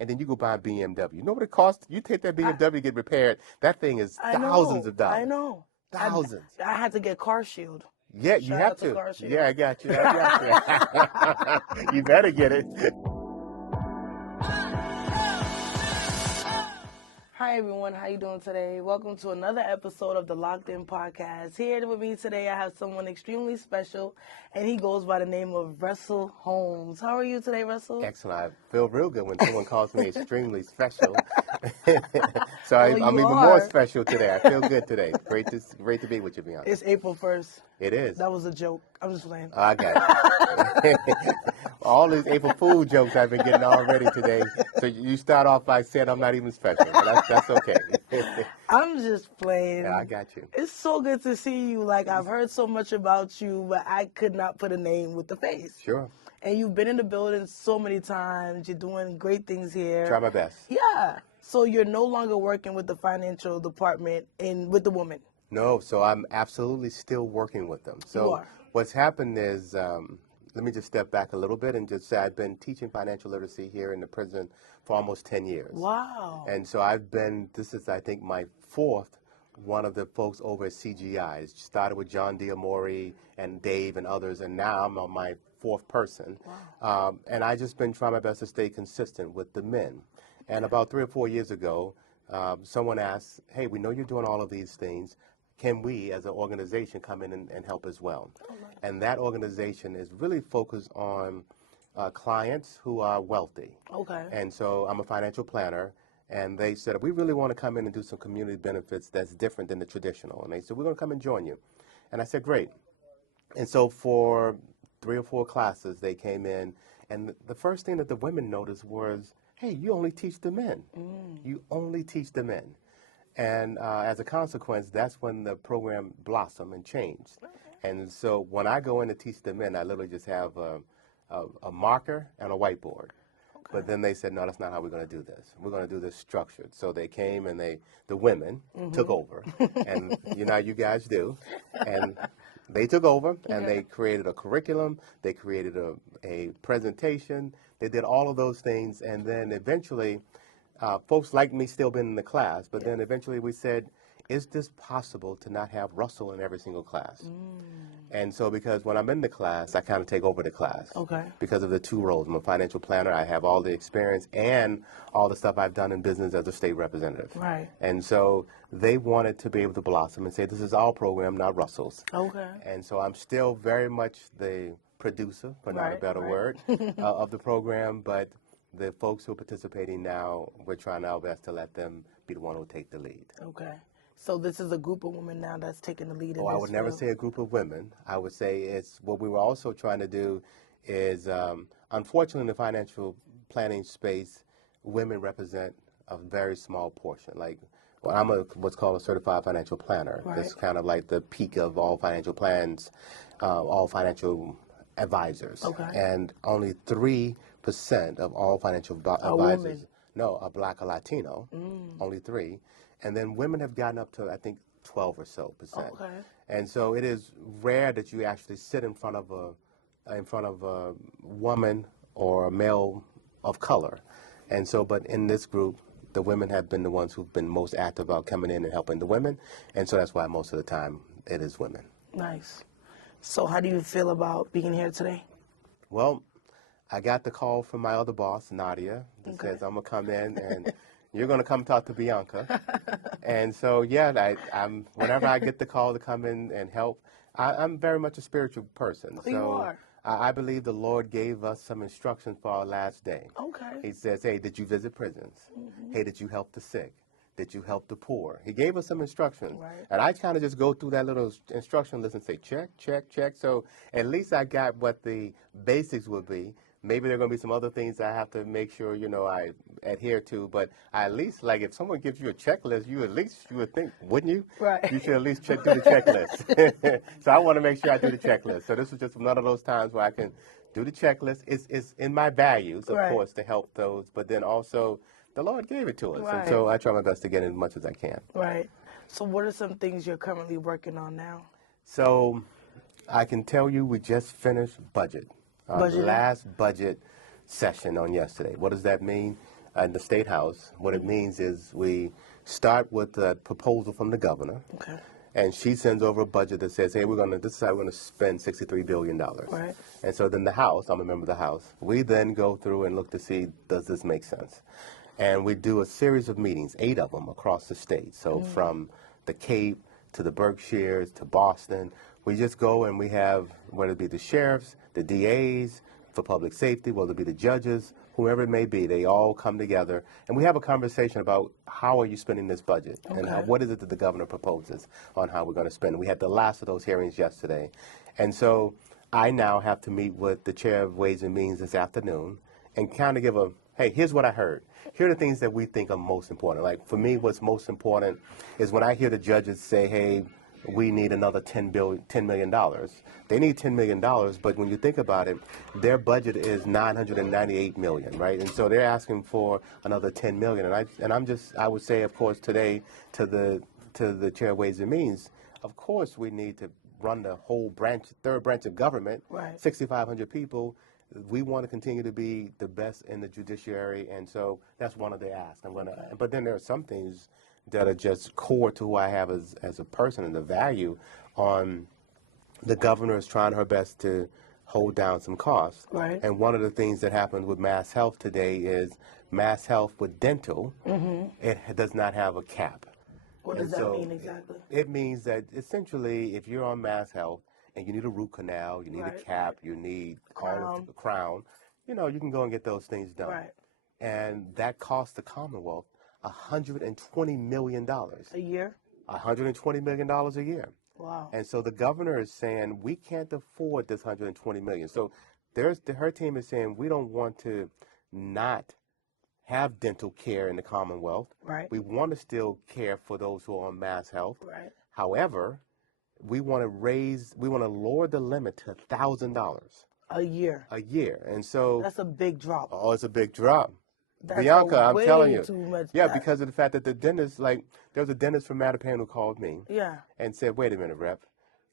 and then you go buy a BMW. You know what it costs? You take that BMW to get repaired. That thing is thousands of dollars. I know. Thousands. I had to get Car Shield. Yeah, you Shout have out to to. Car Shield. Yeah, I got you. I got you. You better get it. Hi everyone, how you doing today? Welcome to another episode of the Locked In Podcast. Here with me today, I have someone extremely special, and he goes by the name of Russell Holmes. How are you today, Russell? Excellent. I feel real good when someone calls me extremely special. So I'm even more special today. I feel good today. Great to be with you, Bianca. It's April 1st. It is. That was a joke. I'm just playing. I got it. All these April Fool jokes I've been getting already today. So you start off by saying I'm not even special. But that's okay. I'm just playing. Yeah, I got you. It's so good to see you. Like, I've heard so much about you, but I could not put a name with the face. Sure. And you've been in the building so many times. You're doing great things here. Try my best. Yeah. So you're no longer working with the financial department with the women. No, so I'm absolutely still working with them. So what's happened is, let me just step back a little bit and just say I've been teaching financial literacy here in the prison for almost 10 years. Wow. And so this is, I think, my fourth one of the folks over at CGI. It started with John Diamore and Dave and others, and now I'm on my fourth person. Wow. And I just been trying my best to stay consistent with the men. And about 3 or 4 years ago, someone asked, hey, we know you're doing all of these things. Can we, as an organization, come in and help as well? Oh, nice. And that organization is really focused on clients who are wealthy. Okay. And so I'm a financial planner, and they said, we really want to come in and do some community benefits that's different than the traditional. And they said, we're going to come and join you. And I said, great. And so for 3 or 4 classes, they came in, and the first thing that the women noticed was, hey, you only teach the men. You only teach the men. And as a consequence, that's when the program blossomed and changed. Okay. And so when I go in to teach the men, I literally just have a marker and a whiteboard. Okay. But then they said, no, that's not how we're going to do this. We're going to do this structured. So they came and the women took over. And you know how you guys do. And they took over and they created a curriculum. They created a presentation. They did all of those things. And then eventually, folks like me still been in the class, but then eventually we said, is this possible to not have Russell in every single class? And so because when I'm in the class, I kind of take over the class. Okay. Because of the 2 roles. I'm a financial planner. I have all the experience and all the stuff I've done in business as a state representative. Right. And so they wanted to be able to blossom and say, this is our program, not Russell's. Okay. And so I'm still very much the producer, for not a better word, of the program, but the folks who are participating now, we're trying our best to let them be the one who take the lead. Okay. So this is a group of women now that's taking the lead in this I would never say a group of women. I would say it's what we were also trying to do is, unfortunately, in the financial planning space, women represent a very small portion. Like, well, I'm what's called a certified financial planner. Right. It's kind of like the peak of all financial plans, all financial advisors. Okay. And only 3% of all financial advisors are Black or Latino, only 3. And then women have gotten up to, I think, 12 or so percent. Okay. And so it is rare that you actually sit in front of a woman or a male of color. And so, but in this group, the women have been the ones who've been most active about coming in and helping the women. And so that's why most of the time it is women. Nice. So how do you feel about being here today? Well, I got the call from my other boss, Nadia, that says I'm going to come in and you're going to come talk to Bianca. And so, yeah, I'm whenever I get the call to come in and help, I'm very much a spiritual person. So you are. I believe the Lord gave us some instructions for our last day. Okay. He says, hey, did you visit prisons? Hey, did you help the sick? Did you help the poor? He gave us some instructions. Right. And I kind of just go through that little instruction list and say, check, check, check. So at least I got what the basics would be. Maybe there are going to be some other things I have to make sure, I adhere to. But I at least, like, if someone gives you a checklist, you would think, wouldn't you? Right. You should at least do the checklist. So I want to make sure I do the checklist. So this was just one of those times where I can do the checklist. It's in my values, of course, to help those. But then also, the Lord gave it to us. Right. And so I try my best to get in as much as I can. Right. So what are some things you're currently working on now? So I can tell you we just finished budget. Last budget session on yesterday. What does that mean? in the State House. What it means is we start with a proposal from the governor, Okay. and she sends over a budget that says, hey, this is how we're going to spend $63 billion. Right. And so then the House, I'm a member of the House, we then go through and look to see, does this make sense? And we do a series of meetings, 8 of them across the state. So from the Cape to the Berkshires to Boston, we just go and we have, whether it be the sheriffs, the DAs, for public safety, whether it be the judges, whoever it may be, they all come together and we have a conversation about how are you spending this budget and what is it that the governor proposes on how we're going to spend. We had the last of those hearings yesterday. And so I now have to meet with the chair of Ways and Means this afternoon and kind of give a, hey, here's what I heard. Here are the things that we think are most important. Like for me, what's most important is when I hear the judges say, hey, we need another $10 million. They need $10 million, but when you think about it, their budget is $998 million, right? And so they're asking for another $10 million. I would say, of course, today to the chair of Ways and Means, of course, we need to run the whole third branch of government, right. 6,500 people. We want to continue to be the best in the judiciary, and so that's one of the asks. But then there are some things that are just core to who I have as a person and the value on the governor is trying her best to hold down some costs. Right. And one of the things that happened with Mass Health today is Mass Health with dental, it does not have a cap. What does that mean exactly? It means that essentially if you're on Mass Health and you need a root canal, you need a cap, you need a crown, you can go and get those things done. Right. And that costs the Commonwealth $120 million. A year? $120 million a year. Wow. And so the governor is saying, we can't afford this $120 million. So her team is saying, we don't want to not have dental care in the Commonwealth. Right. We want to still care for those who are on Mass Health. Right. However, we want to lower the limit to $1,000. A year. A year. And so that's a big drop. Oh, it's a big drop. That's Bianca, I'm telling you. Too much. Yeah, because of the fact that the dentist, there was a dentist from Mattapan who called me. Yeah. And said, wait a minute, Rep.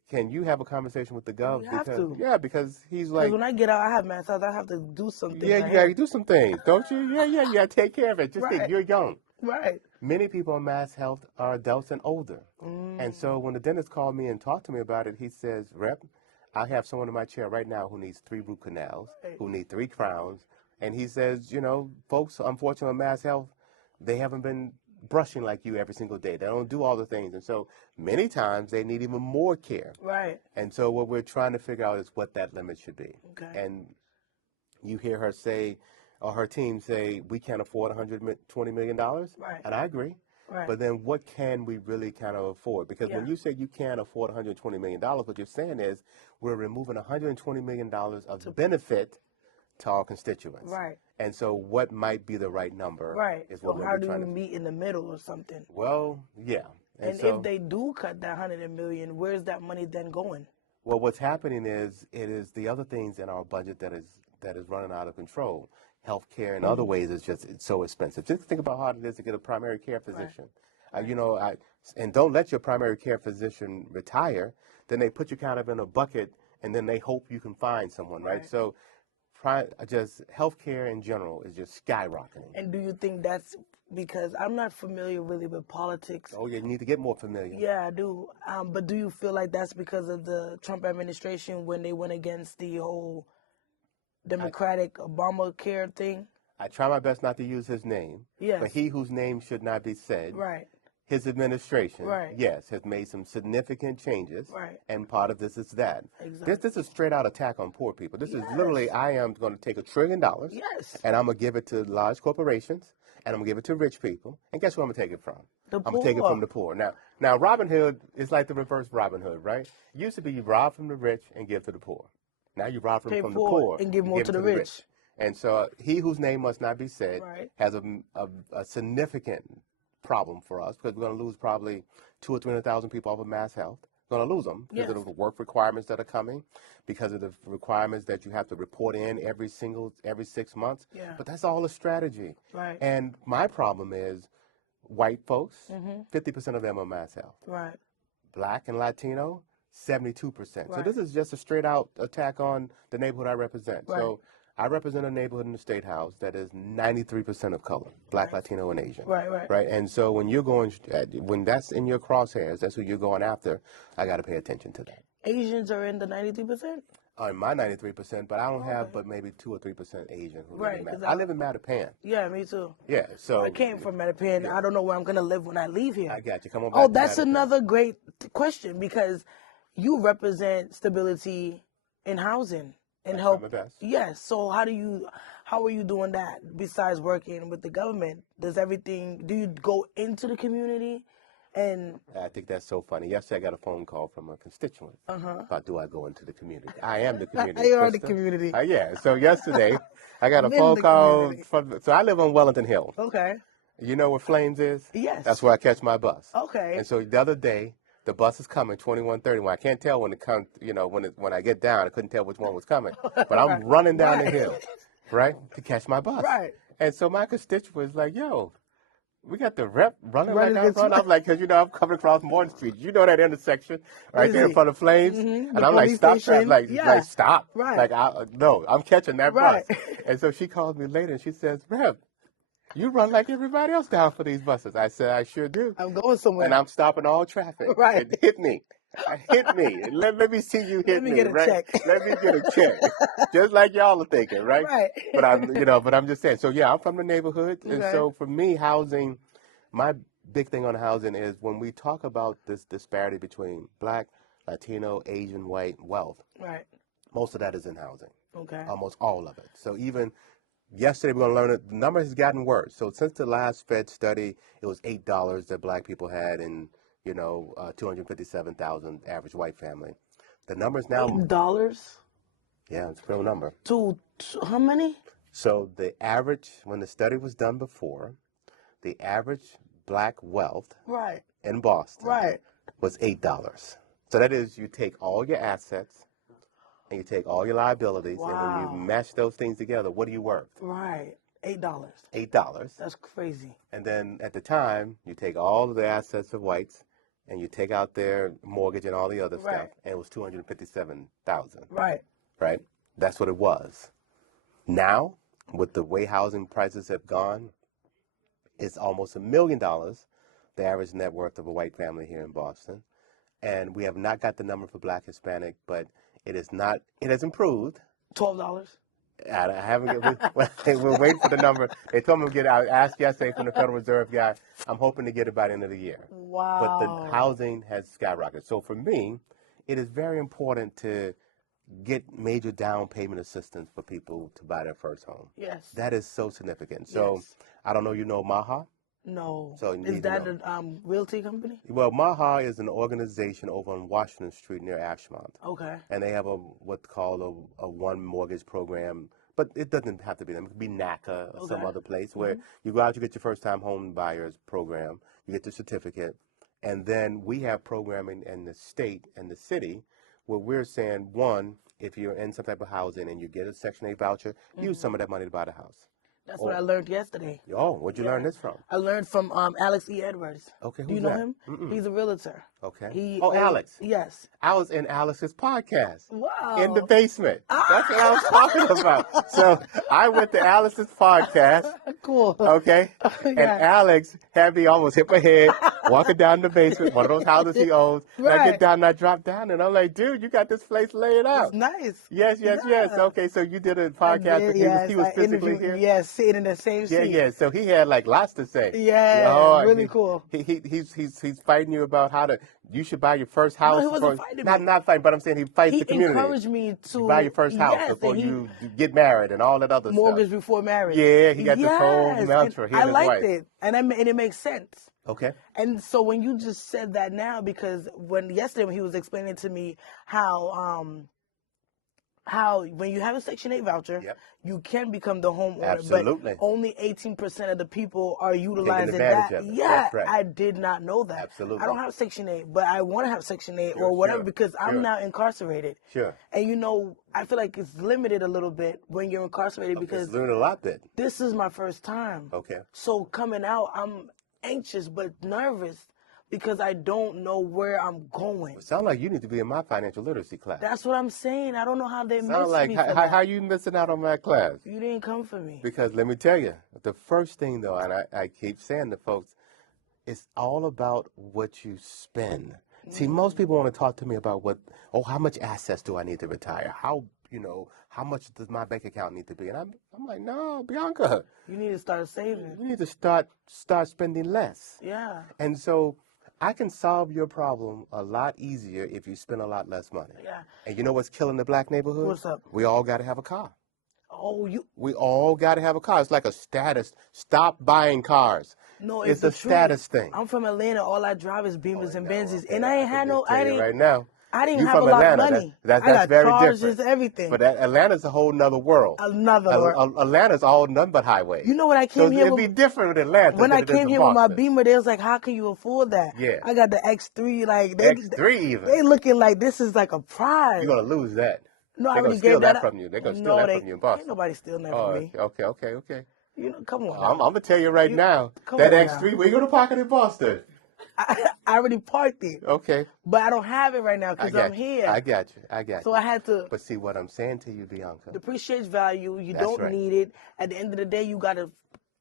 Can you have a conversation with the gov? You have to. Yeah, because he's like. Because when I get out, I have Mass Health. I have to do something. Yeah, you got to do some things, don't you? Yeah, you got to take care of it. Just think, you're young. Right. Many people on Mass Health are adults and older. And so when the dentist called me and talked to me about it, he says, Rep, I have someone in my chair right now who needs 3 root canals, who need 3 crowns. And he says, folks, unfortunately, on Mass Health, they haven't been brushing like you every single day. They don't do all the things. And so many times they need even more care. Right. And so what we're trying to figure out is what that limit should be. Okay. And you hear her say, or her team say, we can't afford $120 million. Right. And I agree. Right. But then what can we really kind of afford? Because when you say you can't afford $120 million, what you're saying is we're removing $120 million of benefit to our constituents. Right. And so what might be the right number is what so we're how trying do to you meet in the middle or something? Well, yeah. And so, if they do cut that $100 million, where's that money then going? Well, what's happening is it is the other things in our budget that is running out of control. Healthcare in other ways is it's so expensive. Just think about how hard it is to get a primary care physician. Right. And don't let your primary care physician retire. Then they put you kind of in a bucket, and then they hope you can find someone, right? So just healthcare in general is just skyrocketing. And do you think that's because I'm not familiar really with politics? Oh, yeah, you need to get more familiar. Yeah, I do. But do you feel like that's because of the Trump administration when they went against the whole Democratic Obamacare thing? I try my best not to use his name. Yes. But he whose name should not be said. Right. His administration, right. yes, has made some significant changes, right. and part of this is that. Exactly. This is a straight-out attack on poor people. This yes. is literally, I am going to take $1 trillion, yes. and I'm going to give it to large corporations, and I'm going to give it to rich people, and guess where I'm going to take it from? The I'm poor. going to take it from the poor. Now, Robin Hood is like the reverse Robin Hood, right? It used to be you rob from the rich and give to the poor. Now you rob from the poor and give more to the rich. And so he whose name must not be said right. has a significant problem for us because we're going to lose probably 200,000 or 300,000 people off of Mass Health. We're going to lose them because of the work requirements that are coming, because of the requirements that you have to report in every 6 months. Yeah. But that's all a strategy. Right. And my problem is white folks, 50% of them are Mass Health. Right. Black and Latino, 72%. Right. So this is just a straight out attack on the neighborhood I represent. Right. So I represent a neighborhood in the State House that is 93% of color, Black, Latino, and Asian. Right. And so when you're going, when that's in your crosshairs, that's who you're going after. I got to pay attention to that. Asians are in the 93%? In my 93%, but I don't have but maybe 2 or 3% Asian who live in Mattapan. I live in Mattapan. Yeah, me too. Yeah, so I came from Mattapan. Yeah. I don't know where I'm going to live when I leave here. I got you. Come on back. Oh, that's another great question, because you represent stability in housing and help. Yes. So how are you doing that besides working with the government? Do you go into the community? And I think that's so funny. Yesterday, I got a phone call from a constituent about do I go into the community. I am the community. You are the community. Yeah. So yesterday, I got a phone call so I live on Wellington Hill. Okay. You know where Flames is? Yes. That's where I catch my bus. Okay. And so the other day, the bus is coming, 2130. Well, I can't tell when it comes, when I get down, I couldn't tell which one was coming. But I'm running down the hill, right, to catch my bus. Right. And so my constituent was like, yo, we got the rep running like I run. I'm like, because, I'm coming across Morton Street. You know that intersection right there in front of Flames? Mm-hmm. And I'm like, stop. Like, stop. Right. Like, no, I'm catching that bus. And so she calls me later and she says, Rep, you run like everybody else down for these buses. I said, I sure do. I'm going somewhere. And I'm stopping all traffic. Right. It hit me. Hit me. Let me see you hit me. Let me get a check. Let me get a check. Just like y'all are thinking, right? Right. But I'm just saying. So yeah, I'm from the neighborhood. Okay. And so for me, housing, my big thing on housing is when we talk about this disparity between Black, Latino, Asian, white wealth. Right. Most of that is in housing. Okay. Almost all of it. So even yesterday, we're going to learn that the number has gotten worse. So since the last Fed study, it was $8 that Black people had in, 257,000 average white family. The number is now $8? Yeah, it's a real number. To how many? So the average, when the study was done before, the average Black wealth in Boston was $8. So that is, you take all your assets and you take all your liabilities, and when you mash those things together, what are you worth? Right. $8. $8. That's crazy. And then at the time, you take all of the assets of whites and you take out their mortgage and all the other stuff, and it was $257,000. Right. Right? That's what it was. Now, with the way housing prices have gone, it's almost $1 million, the average net worth of a white family here in Boston. And we have not got the number for Black, Hispanic, but it has improved. $12? I haven't we're waiting for the number. They told me to get it. I asked yesterday from the Federal Reserve guy. I'm hoping to get it by the end of the year. Wow. But the housing has skyrocketed. So for me, it is very important to get major down payment assistance for people to buy their first home. Yes. That is so significant. So I don't know, Maha? No. So is that a realty company? Well, Maha is an organization over on Washington Street near Ashmont. Okay. And they have what's called a one mortgage program, but it doesn't have to be them. It could be NACA or some other place where you go out, you get your first time home buyers program, you get the certificate, and then we have programming in the state and the city where we're saying, one, if you're in some type of housing and you get a Section 8 voucher, use some of that money to buy the house. That's what I learned yesterday. Oh, what'd you learn this from? I learned from Alex E. Edwards. Okay, who's Do you know that? him? Mm-mm. He's a realtor. Okay. Alex. Yes. I was in Alex's podcast. Wow. In the basement. That's what I was talking about. So I went to Alex's podcast. Cool. Okay. And Alex had me almost hit my head walking down the basement, one of those houses he owns. And I get down and I drop down and I'm like, dude, you got this place laid out. It's nice. Yes. Okay, so you did a podcast with he was physically here? Yes, sitting in the same seat. Yeah. So he had like lots to say. Yeah, really cool. He's fighting you about how you should buy your first house. No, he wasn't fighting me. Not fighting, but I'm saying he fights the community. He encouraged me to buy your first house before you get married and all that other mortgage stuff. before marriage. Yeah, he got this whole mantra. I liked it, and it makes sense. Okay. And so when you just said that now, because yesterday when he was explaining to me how when you have a Section 8 voucher, you can become the homeowner. Absolutely. But only 18% of the people are utilizing that. Of it. Yeah, right. I did not know that. Absolutely. I don't have Section 8, but I want to have Section 8 or whatever because I'm now incarcerated. Sure. And I feel like it's limited a little bit when you're incarcerated because it's limited a lot bit. This is my first time. Okay. So coming out, I'm anxious but nervous. because I don't know where I'm going. It sounds like you need to be in my financial literacy class. That's what I'm saying. I don't know how they Sound missed like me for how that. you missing out on my class? You didn't come for me. Because let me tell you, the first thing though, and I keep saying to folks, it's all about what you spend. See, most people want to talk to me about how much assets do I need to retire? How much does my bank account need to be? And I'm like, no, Bianca, You need to start saving. you need to start spending less. Yeah. And so I can solve your problem a lot easier if you spend a lot less money. Yeah. And you know what's killing the black neighborhood? What's up? We all got to have a car. Oh, We all got to have a car. It's like a status. Stop buying cars. No, It's the a status truth. thing. I'm from Atlanta. All I drive is Beamers and Benzes, Okay, and I ain't had no. I didn't. Right now. I didn't You have a from lot Atlanta. of money. That's I got very charges, different. everything. But Atlanta's a whole nother world. Another world. Atlanta's all none but highways. You know when I came so here, it'd be different with Atlanta. when than I it is came in here with my Boston. Beamer, they was like, "How can you afford that?" Yeah. I got the X3. Like X3 even. They looking like this is like a prize. You're gonna lose that. No, I They're already gonna steal gave that that up. from you. They're gonna steal No, that they from you in Boston. ain't nobody stealing that from me. Okay. You know, come on. I'm gonna tell you right now. come That on X3, now. where you gonna park it in Boston? I already parked it, Okay. but I don't have it right now because I'm here. I got you. So I had to. But see what I'm saying to you, Bianca. Depreciates value. You That's don't right. need it. At the end of the day, you gotta.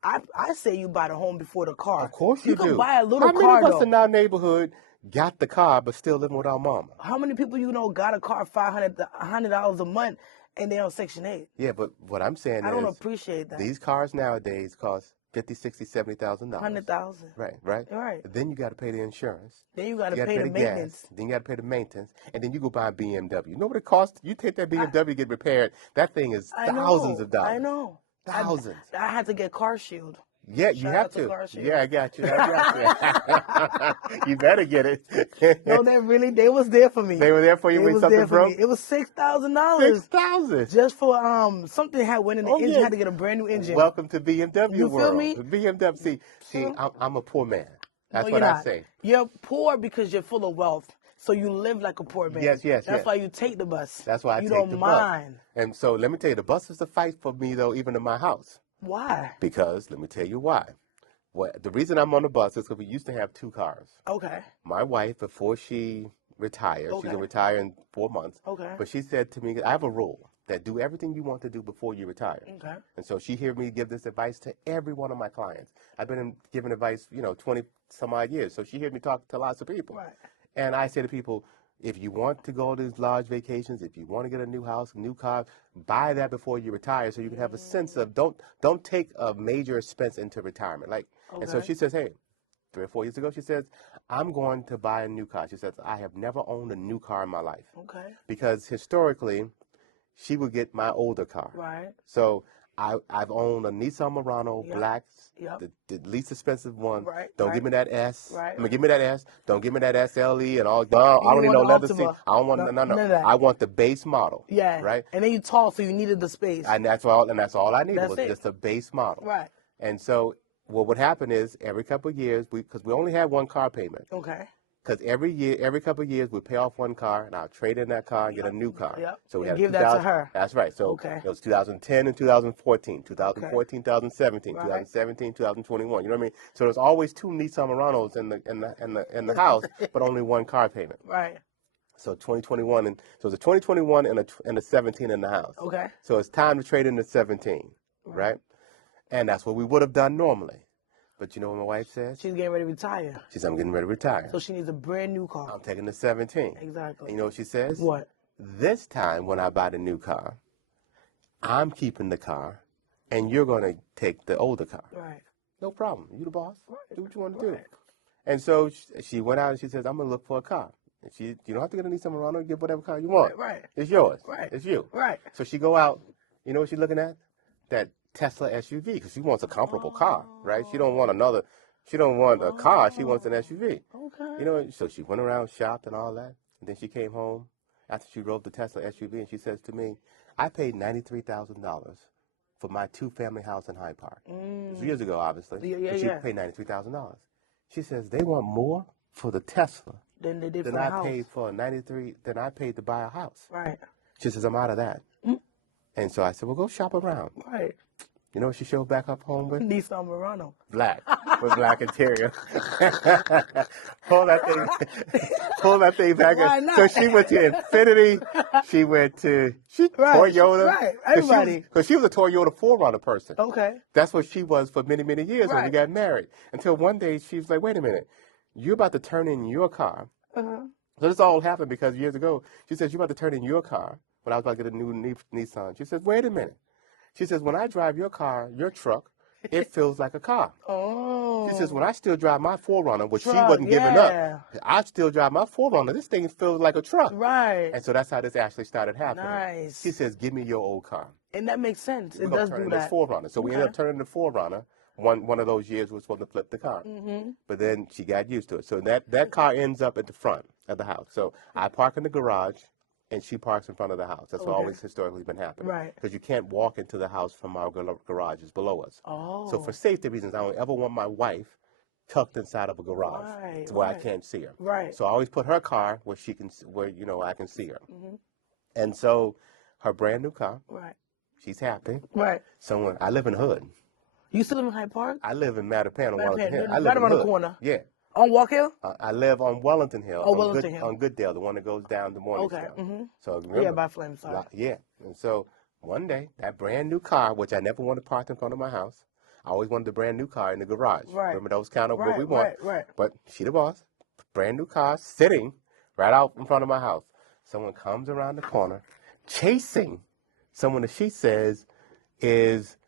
I say you buy the home before the car. Of course you do. You can buy a little How many car of us though. in our neighborhood got the car but still living with our mama? How many people you know got a car $100 a month and they on Section 8? Yeah, but what I'm saying I is don't appreciate that. these cars nowadays cost $50,000, $60,000, $70,000. 100,000. Right. Right. Then you got to pay the insurance. Then you got to You gotta pay the maintenance. gas. Then you got to pay the maintenance, and then you go buy a BMW. You know what it costs? You take that BMW, get repaired. That thing is thousands of dollars. I know. Thousands. I had to get Car Shield. Yeah, you Shout have out to to. Car Shield. Yeah, I got you. You better get it. No, they was there for me. They were there for you They when was something there for broke? me. It was $6,000 $6,000. just for something had went in the engine. yeah. Had to get a brand new engine. Welcome to BMW You world. feel me? BMW. See, I'm a poor man. That's No, what you're I not. say. You're poor because you're full of wealth. So you live like a poor man. Yes. That's why you take the bus. That's why I you take don't the mind. bus. And so let me tell you, the bus is a fight for me though, even in my house. Why? Because let me tell you why. The reason I'm on the bus is because we used to have two cars. Okay. My wife, before she retired, she's gonna Okay. retire in 4 months. Okay. But she said to me, I have a rule that do everything you want to do before you retire. Okay. And so she heard me give this advice to every one of my clients. I've been giving advice, 20 some odd years. So she heard me talk to lots of people. Right. And I say to people, if you want to go on these large vacations, if you want to get a new house, new car, buy that before you retire so you can have a sense of don't take a major expense into retirement. And so Okay. she says, hey, 3 or 4 years ago, she says, I'm going to buy a new car. She says, I have never owned a new car in my life. Okay. Because historically, she would get my older car. Right. So I've owned a Nissan Murano Yep. black, Yep. the least expensive one. Right, Don't right. give me that S. Right, I mean, give me that S. Don't give me that SLE and all. No, I don't need no want the leather seat. Optima. I don't want No, no. none of that. I want the base model. Yeah. Right. And then you tall, so you needed the space. And that's all I needed That's was it. just a base model. Right. And so what would happen is every couple of years, because we only had one car payment. Okay. Because every couple of years, we pay off one car, and I'll trade in that car and get a new car. Yep. So we And had give that to 2000 her. That's right. So Okay. it was 2010 and 2014, 2014, 2017, Right. 2017, 2021. You know what I mean? So there's always two Nissan Muranos in the house, but only one car payment. Right. So 2021, and so it's a 2021 and a 17 in the house. Okay. So it's time to trade in the 17, right? And that's what we would have done normally. But you know what my wife says? She's getting ready to retire. She says, I'm getting ready to retire. So she needs a brand new car. I'm taking the 17. Exactly. And you know what she says? What? This time when I buy the new car, I'm keeping the car, and you're going to take the older car. Right. No problem. You the boss. Right. Do what you want to do. Right. And so she went out and she says, I'm going to look for a car. And you don't have to get a Nissan Murano. Get whatever car you want. Right. It's yours. Right. It's you. Right. So she go out. You know what she's looking at? That Tesla SUV, because she wants a comparable car, right? She don't want a car. She wants an SUV. Okay. You know, so she went around, shopped and all that. And then she came home after she drove the Tesla SUV, and she says to me, I paid $93,000 for my 2-family house in Hyde Park. It was years ago, obviously. But she paid $93,000. She says, they want more for the Tesla Than they did than for the I house. paid for than I paid to buy a house. Right. She says, I'm out of that. And so I said, well, go shop around. Right. You know what she showed back up home with? Nissan Murano. Black, with black interior. pull that thing, pull that thing back. Why not? So she went to Infinity. She went to Toyota. Right, everybody. Because she was a Toyota 4Runner person. Okay. That's what she was for many, many years when we Right. got married. Until one day she was like, "Wait a minute, you're about to turn in your car." Uh-huh. So this all happened because years ago she says, "You're about to turn in your car." When I was about to get a new Nissan, she says, "Wait a minute." She says, "When I drive your car, your truck, it feels like a car." Oh. She says, "When I still drive my 4Runner, which she Truck, wasn't giving yeah. up, I still drive my 4Runner. This thing feels like a truck." Right. And so that's how this actually started happening. Nice. She says, "Give me your old car. And that makes sense. We're It gonna does turn do in this that. 4Runner." So we ended up turning the 4Runner. One of those years we were supposed to flip the car. Mm-hmm. But then she got used to it. So that car ends up at the front of the house. So I park in the garage, and she parks in front of the house. That's what always historically been happening. Right. Because you can't walk into the house from our garages below us. Oh. So for safety reasons, I don't ever want my wife tucked inside of a garage where I can't see her. Right. So I always put her car where she can, where I can see her. Mm-hmm. And so her brand new car. Right. She's happy. Right. I live in the hood. You still live in Hyde Park? I live in Mattapan on Wellington Hill. I live Right in around the the hood. corner. Yeah. On Walk Hill? I live on Wellington Hill. Oh, Wellington Hill. On Gooddale, the one that goes down to Morningstar. Okay. Mm-hmm. So remember, Yeah, by Flame, sorry. Yeah. And so one day, that brand new car, which I never wanted parked in front of my house, I always wanted the brand new car in the garage. Right. Remember, that was kind of what we want. Right. But she the boss. Brand new car sitting right out in front of my house. Someone comes around the corner, chasing someone that she says is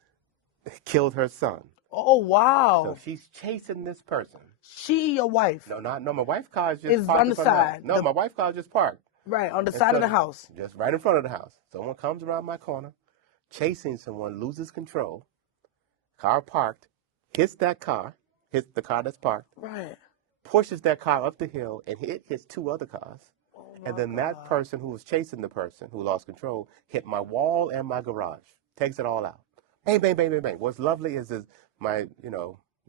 killed her son. Oh, wow. So she's chasing this person. She, your wife? No, my wife's car is just on parked the in front of the house. side. No, my wife's car is just parked. Right, on the side of the house. Just right in front of the house. Someone comes around my corner, chasing someone, loses control. Car parked, hits the car that's parked. Right. Pushes that car up the hill and hits two other cars. Oh, And then that person who was chasing the person who lost control hit my wall and my garage. Takes it all out. Bang, bang, bang, bang, bang. What's lovely is my,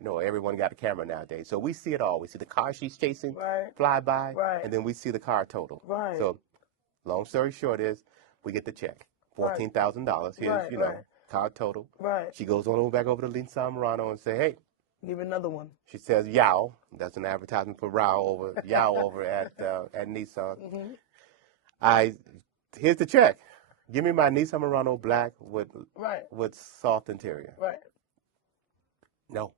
everyone got a camera nowadays. So we see it all. We see the car she's chasing fly by, and then we see the car total. Right. So long story short is we get the check. $14,000. Here's, car total. Right. She goes on back over to Nissan Murano and say, "Hey." Give another one. She says, "Yow." That's an advertisement for Yow over at Nissan. Mm-hmm. Here's the check. Give me my Nissan Murano black with soft interior. Right. No,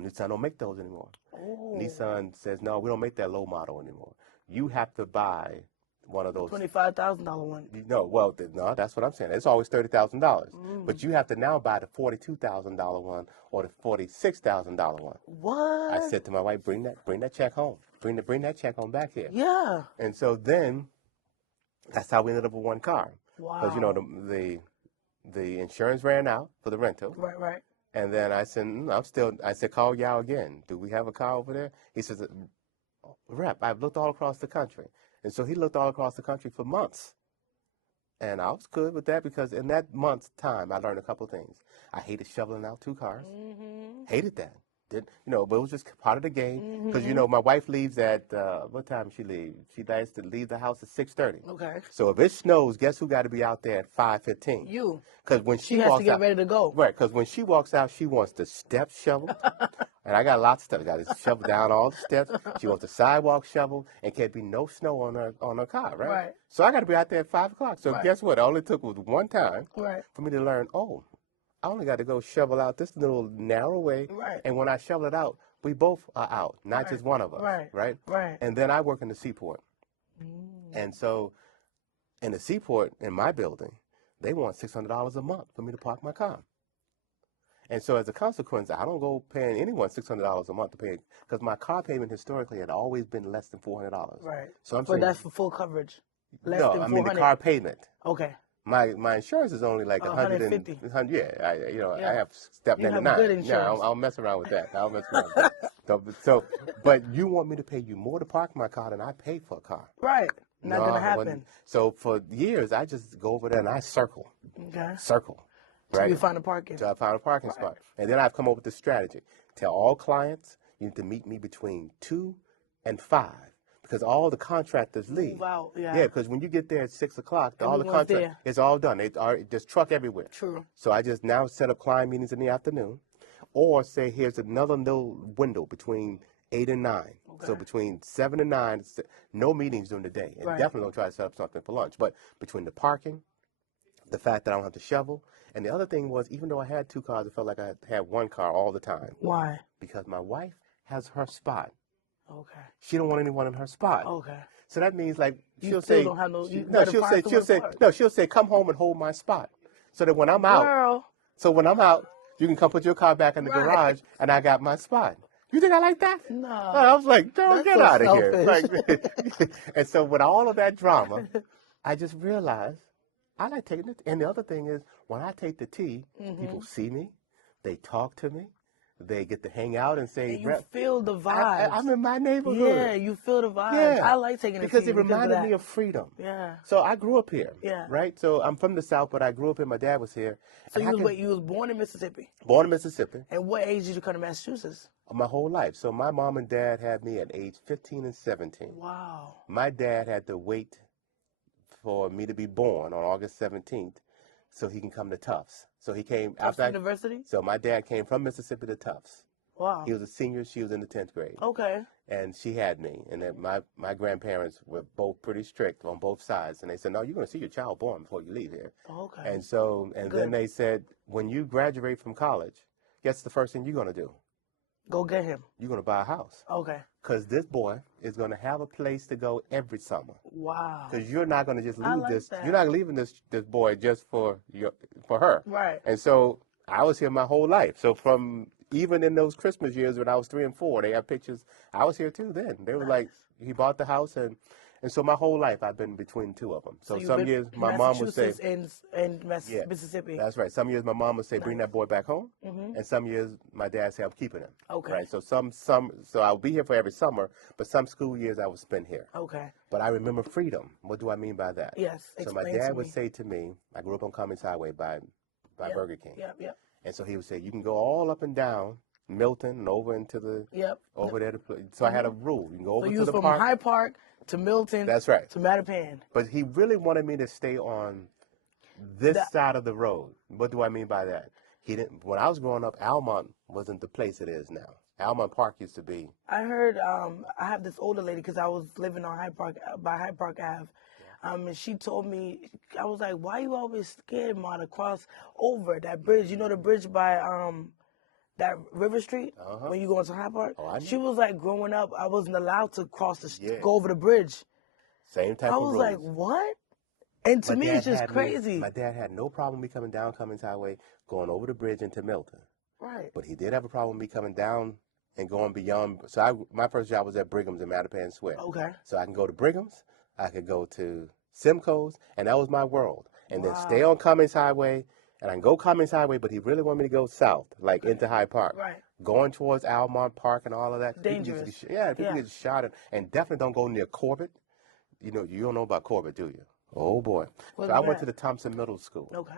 Nissan don't make those anymore. Oh. Nissan says, "No, we don't make that low model anymore. You have to buy one of those." $25,000 one. No, that's what I'm saying. It's always $30,000, but you have to now buy the $42,000 one or the $46,000 one. What? I said to my wife, "Bring that check home. Bring that check home back here." Yeah. And so then, that's how we ended up with one car. Wow. Because the insurance ran out for the rental. Right. And then I said, "Call Yao again. Do we have a car over there?" He says, "Rep, I've looked all across the country." And so he looked all across the country for months. And I was good with that because in that month's time, I learned a couple of things. I hated shoveling out two cars. Mm-hmm. Hated that. But it was just part of the game. Because, my wife leaves at, what time does she leave? She likes to leave the house at 6:30. Okay. So if it snows, guess who got to be out there at 5:15? You. Because when she has walks to get out, ready to go. Right, because when she walks out, she wants the steps shoveled. And I got lots of stuff. I got to shovel down all the steps. She wants the sidewalk shoveled, and can't be no snow on her car, right? Right. So I got to be out there at 5 o'clock. So guess what? All it took was one time for me to learn, I only got to go shovel out this little narrow way. Right. And when I shovel it out, we both are out, not just one of us. Right. And then I work in the seaport. And so in the seaport, in my building, they want $600 a month for me to park my car. And so as a consequence, I don't go paying anyone $600 a month to pay, because my car payment historically had always been less than $400. Right. So I'm saying, that's for full coverage. Less no, than I mean the car payment. Okay. My insurance is only like 150. I have step 99. Good insurance. Yeah, I'll mess around with that. So, but you want me to pay you more to park my car than I pay for a car. Right. Not going to happen. So for years, I just go over there and I circle. Okay. Circle. Right. Till you find a parking. Till I find a parking spot. And then I've come up with this strategy. Tell all clients, you need to meet me between 2 and 5. because all the contractors leave. Move out, yeah. Yeah, because when you get there at 6 o'clock, all the Everyone's contract it's all done. There's truck everywhere. True. So I just now set up client meetings in the afternoon, or say here's another little window between 8 and 9. Okay. So between 7 and 9, no meetings during the day, and Right. definitely don't try to set up something for lunch. But between the parking, the fact that I don't have to shovel, and the other thing was, even though I had 2 cars, I felt like I had 1 car all the time. Why? Because my wife has her spot. Okay. She don't want anyone in her spot. Okay. So that means like You she'll still say, don't have no- you no, gotta she'll find say, someone for her. come home and hold my spot. So that when I'm out, Girl. you can come put your car back in the Right. garage, and I got my spot. You think I like that? No. I was like, don't That's get so out of here. selfish. Like, and so with all of that drama, I just realized I like taking it. And the other thing is, when I take the tea, people see me, they talk to me, they get to hang out and say, And you feel the vibes. I'm in my neighborhood. Yeah, you feel the vibes. Yeah. I like taking the because tea it reminded of me that. of freedom. Yeah. So I grew up here. Yeah. Right? So I'm from the South, but I grew up here. My dad was here. So And you was born in Mississippi. born in Mississippi And what age did you come to Massachusetts? my whole life. So my mom and dad had me at age 15 and 17. Wow. My dad had to wait for me to be born on August 17th so he can come to Tufts. So he came Tufts after. University? So my dad came from Mississippi to Tufts. Wow. He was a senior. She was in the 10th grade. Okay. And she had me. And then my grandparents were both pretty strict on both sides. And they said, no, you're going to see your child born before you leave here. Okay. And so, and then Good. they said, when you graduate from college, guess the first thing you're going to do? Go get him. You're going to buy a house. Okay. Because this boy is going to have a place to go every summer. Wow. Because you're not going to just I leave like this. that. You're not leaving this boy just for her. Right. And so I was here my whole life. So from even in those Christmas years when I was 3 and 4, they have pictures. I was here too then. They were like, he bought the house, and so my whole life I've been between 2 of them. So you've some been years in my mom would say, Massachusetts and Yeah. Mississippi. that's right. Some years my mom would say, bring that boy back home, and some years my dad said, I'm keeping him. Okay. Right. So so I'll be here for every summer, but some school years I would spend here. Okay. But I remember freedom. What do I mean by that? Yes. So my Explain dad to would me. say to me, I grew up on Cummings Highway by Yep. Burger King. Yep. Yep. And so he would say, you can go all up and down Milton and over into the, Yep. over there. So I had a rule. You can go over So to you was the from park. Hyde Park to Milton. That's right. To Mattapan. But he really wanted me to stay on this side of the road. What do I mean by that? He didn't. When I was growing up, Almont wasn't the place it is now. Almont Park used to be. I heard. I have this older lady because I was living on Hyde Park by Hyde Park Ave. And she told me, I was like, why you always scared, Ma, to cross over that bridge? You know the bridge by that River Street when you go into Hyde Park? Oh, I know. She was like, growing up, I wasn't allowed to cross Yeah. go over the bridge. Same type I of was rules. like, what? And to My me, dad it's just had me- crazy. my dad had no problem me coming down Cummings Highway, going over the bridge into Milton. Right. But he did have a problem with me coming down and going beyond. So my first job was at Brigham's in Mattapan Square. Okay. So I can go to Brigham's, I could go to Simcoe's, and that was my world. And then stay on Cummings Highway, and I can go Cummings Highway, but he really wanted me to go south, like into Hyde Park. Right. Going towards Almont Park and all of that. Dangerous. People get shot. And definitely don't go near Corbett. You don't know about Corbett, do you? Oh, boy. Where's So I went that? to the Thompson Middle School. Okay.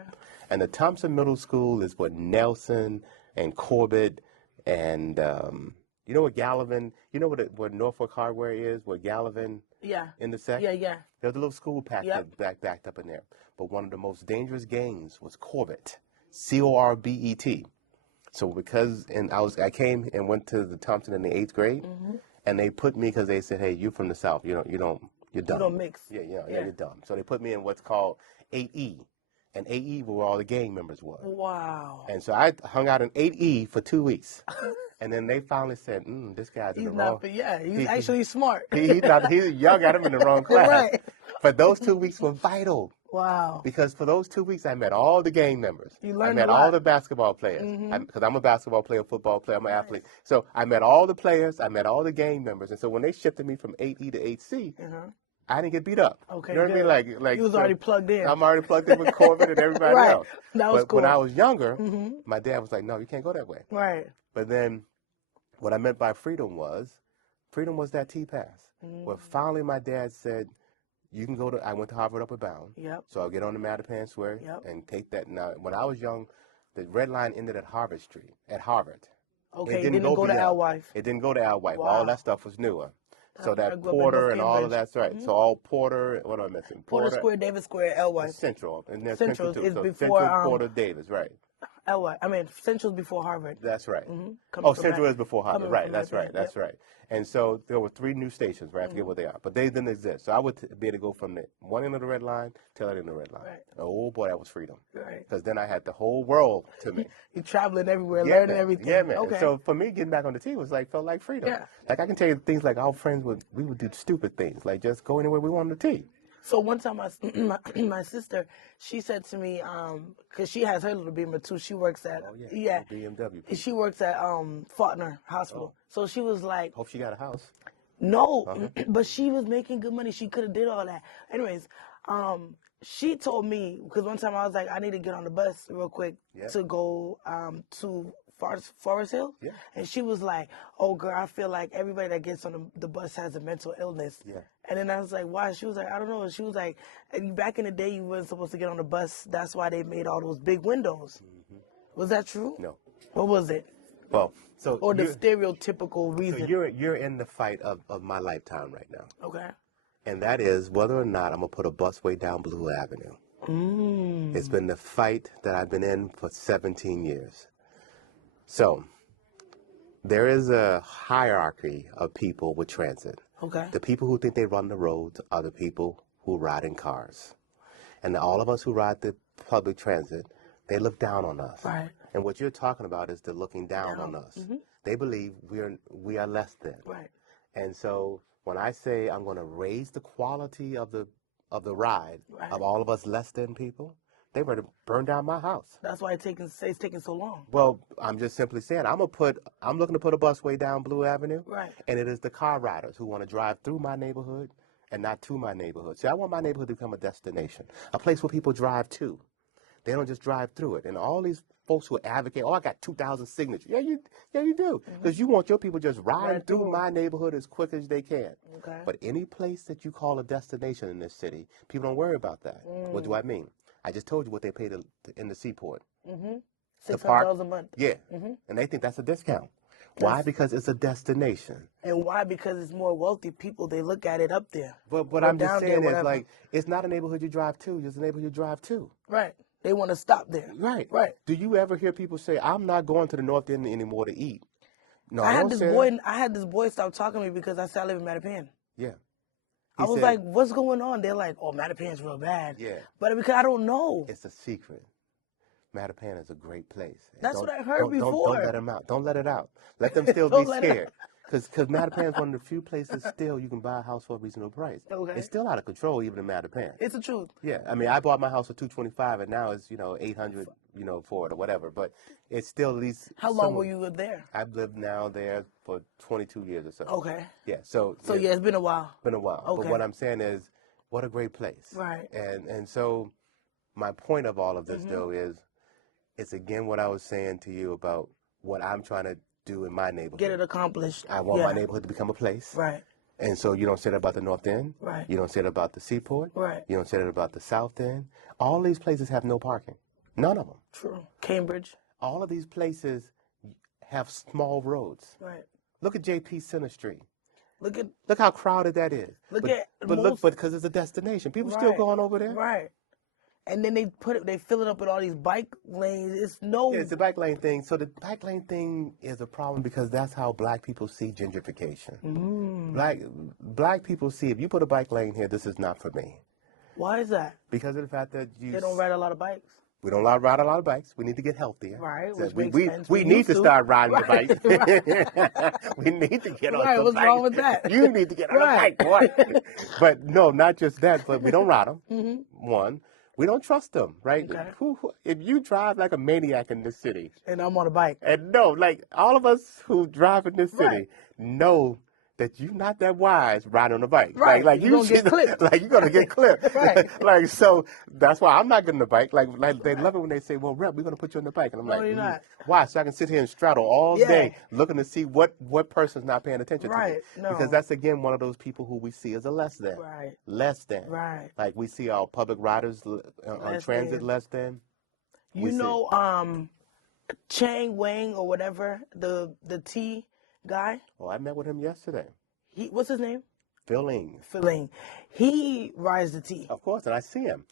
And the Thompson Middle School is what Nelson and Corbett and, you know what Gallivan, you know what Norfolk Hardware is, where Gallivan Yeah. intersect? Yeah. There's a little school backed up in there. But one of the most dangerous gangs was Corbett, Corbet. So I came and went to the Thompson in the 8th grade, and they put me because they said, hey, you're from the South, you're dumb. You don't mix. Yeah, you're dumb. So they put me in what's called 8E, and 8E were all the gang members were. Wow. And so I hung out in 8E for 2 weeks. And then they finally said, this guy's in He's the wrong. he's actually smart. Y'all got him in the wrong class. Right. But those 2 weeks were vital. Wow. Because for those 2 weeks, I met all the gang members. You learned I met a lot. all the basketball players. Because I'm a basketball player, football player, I'm an athlete. So I met all the players, I met all the gang members. And so when they shifted me from 8E to 8C, I didn't get beat up. Okay, you know what good. I mean? Like You was already plugged in. I'm already plugged in with Corbett and everybody Right. else. That was but cool. when I was younger, my dad was like, no, you can't go that way. Right. But then what I meant by freedom was that T-pass. Where finally my dad said, you can I went to Harvard Upper Bound. Yep. So I'll get on the Mattapan Square Yep. and take that. Now, when I was young, the red line ended at Harvard Street, at Harvard. Okay. It didn't go to beyond. Alewife. It didn't go to Alewife. Wow. All that stuff was newer. So I that grew up in North Porter and all of Cambridge. that's right. So all Porter, what am I missing? Porter Square, Davis Square, LY. Central, and there's Central Central too. is So before Central, Porter, Davis, right? LY. I mean, Central's before Harvard. That's right. Coming from Central Matt- is before Harvard, coming right? from That's Mattapan, right. That's right. And so there were 3 new stations, right? I forget what they are, but they didn't exist. So I would be able to go from the one end of the red line to the other end of the red line. Right. Oh boy, that was freedom. Right. Because then I had the whole world to me. You're traveling everywhere, Yeah, learning man. everything. Yeah, man. Okay. So for me, getting back on the team felt like freedom. Yeah. Like I can tell you things like our friends we would do stupid things, like just go anywhere we want on the team. So one time, my sister, she said to me, because she has her little Beamer too. She works at BMW. She works at Faulkner Hospital. So she was like, Hope she got a house. no, but she was making good money. She could have did all that. Anyways, she told me, because one time I was like, I need to get on the bus real quick to go to Forest Hill. Yeah. And she was like, oh, girl, I feel like everybody that gets on the bus has a mental illness. Yeah. And then I was like, why? She was like, I don't know. She was like, back in the day, you weren't supposed to get on the bus. That's why they made all those big windows. Was that true? No. What was it? Well, so Or the stereotypical reason? So you're in the fight of my lifetime right now. Okay. And that is whether or not I'm going to put a busway down Blue Avenue. It's been the fight that I've been in for 17 years. So there is a hierarchy of people with transit. Okay. The people who think they run the roads are the people who ride in cars. And all of us who ride the public transit, they look down on us. Right. And what you're talking about is the looking down on us. They believe we are less than. Right. And so when I say I'm going to raise the quality of the ride of all of us less than people, they were to burn down my house. That's why it's taking so long. Well, I'm just simply saying I'm looking to put a busway down Blue Avenue. Right. And it is the car riders who want to drive through my neighborhood and not to my neighborhood. See, I want my neighborhood to become a destination, a place where people drive to. They don't just drive through it. And all these folks who advocate, I got 2,000 signatures. Yeah, you do. Because you want your people just riding through my neighborhood as quick as they can. Okay. But any place that you call a destination in this city, people don't worry about that. What do I mean? I just told you what they pay in the seaport. $600 a month. Yeah. And they think that's a discount. Why? Because it's a destination. And why? Because it's more wealthy people. They look at it up there. But what I'm just saying is, like, it's not a neighborhood you drive to. It's a neighborhood you drive to. Right. They want to stop there. Right. Right. Do you ever hear people say, I'm not going to the North End anymore to eat? No, I had don't this boy stop talking to me because I said I live in Mattapan. Yeah. I was like, what's going on? They're like, oh, Mattapan's real bad. Yeah. But because I don't know. It's a secret. Mattapan is a great place. That's what I heard before. Don't let them out. Don't let it out. Let them still be scared. Because Mattapan is one of the few places still you can buy a house for a reasonable price. Okay. It's still out of control even in Mattapan. It's the truth. Yeah. I mean, I bought my house for $225 and now it's, $800, for it or whatever. But it's still at least. How long were you there? I've lived now there for 22 years or so. Okay. Yeah. So yeah, it's been a while. Been a while. Okay. But what I'm saying is, what a great place. Right. And so my point of all of this, though, is it's again what I was saying to you about what I'm trying to do in my neighborhood. Get it accomplished. I want my neighborhood to become a place. Right. And so you don't say that about the North End. Right. You don't say that about the Seaport. Right. You don't say that about the South End. All these places have no parking. None of them. True. Cambridge. All of these places have small roads. Right. Look at JP Center Street. Look how crowded that is. But because it's a destination, people still going over there. Right. And then they fill it up with all these bike lanes. It's the bike lane thing. So the bike lane thing is a problem because that's how black people see gentrification. Black people see, if you put a bike lane here, this is not for me. Why is that? Because of the fact that they don't ride a lot of bikes. We don't ride a lot of bikes. We need to get healthier. Right. So Which makes sense. We need to start riding the bike. We need to get on the bike. What's wrong with that? You need to get on the bike, boy. But no, not just that, but we don't ride them. One. We don't trust them, right? Okay. If you drive like a maniac in this city. And I'm on a bike. And no, like all of us who drive in this city know that you're not that wise riding on a bike. Right. Like you're going to get clipped. Like you're going to get clipped. Right. So that's why I'm not getting the bike. Like they love it when they say, well, Rep, we're going to put you on the bike. And I'm no, you're not. Why? So I can sit here and straddle all day looking to see what person's not paying attention to me. No. Because that's, again, one of those people who we see as a less than. Right. Less than. Right. Like we see our public riders on transit less than. Chang Wang or whatever, the T guy. Oh, I met with him yesterday. What's his name? Filling. Filling. He rides the T. Of course, and I see him.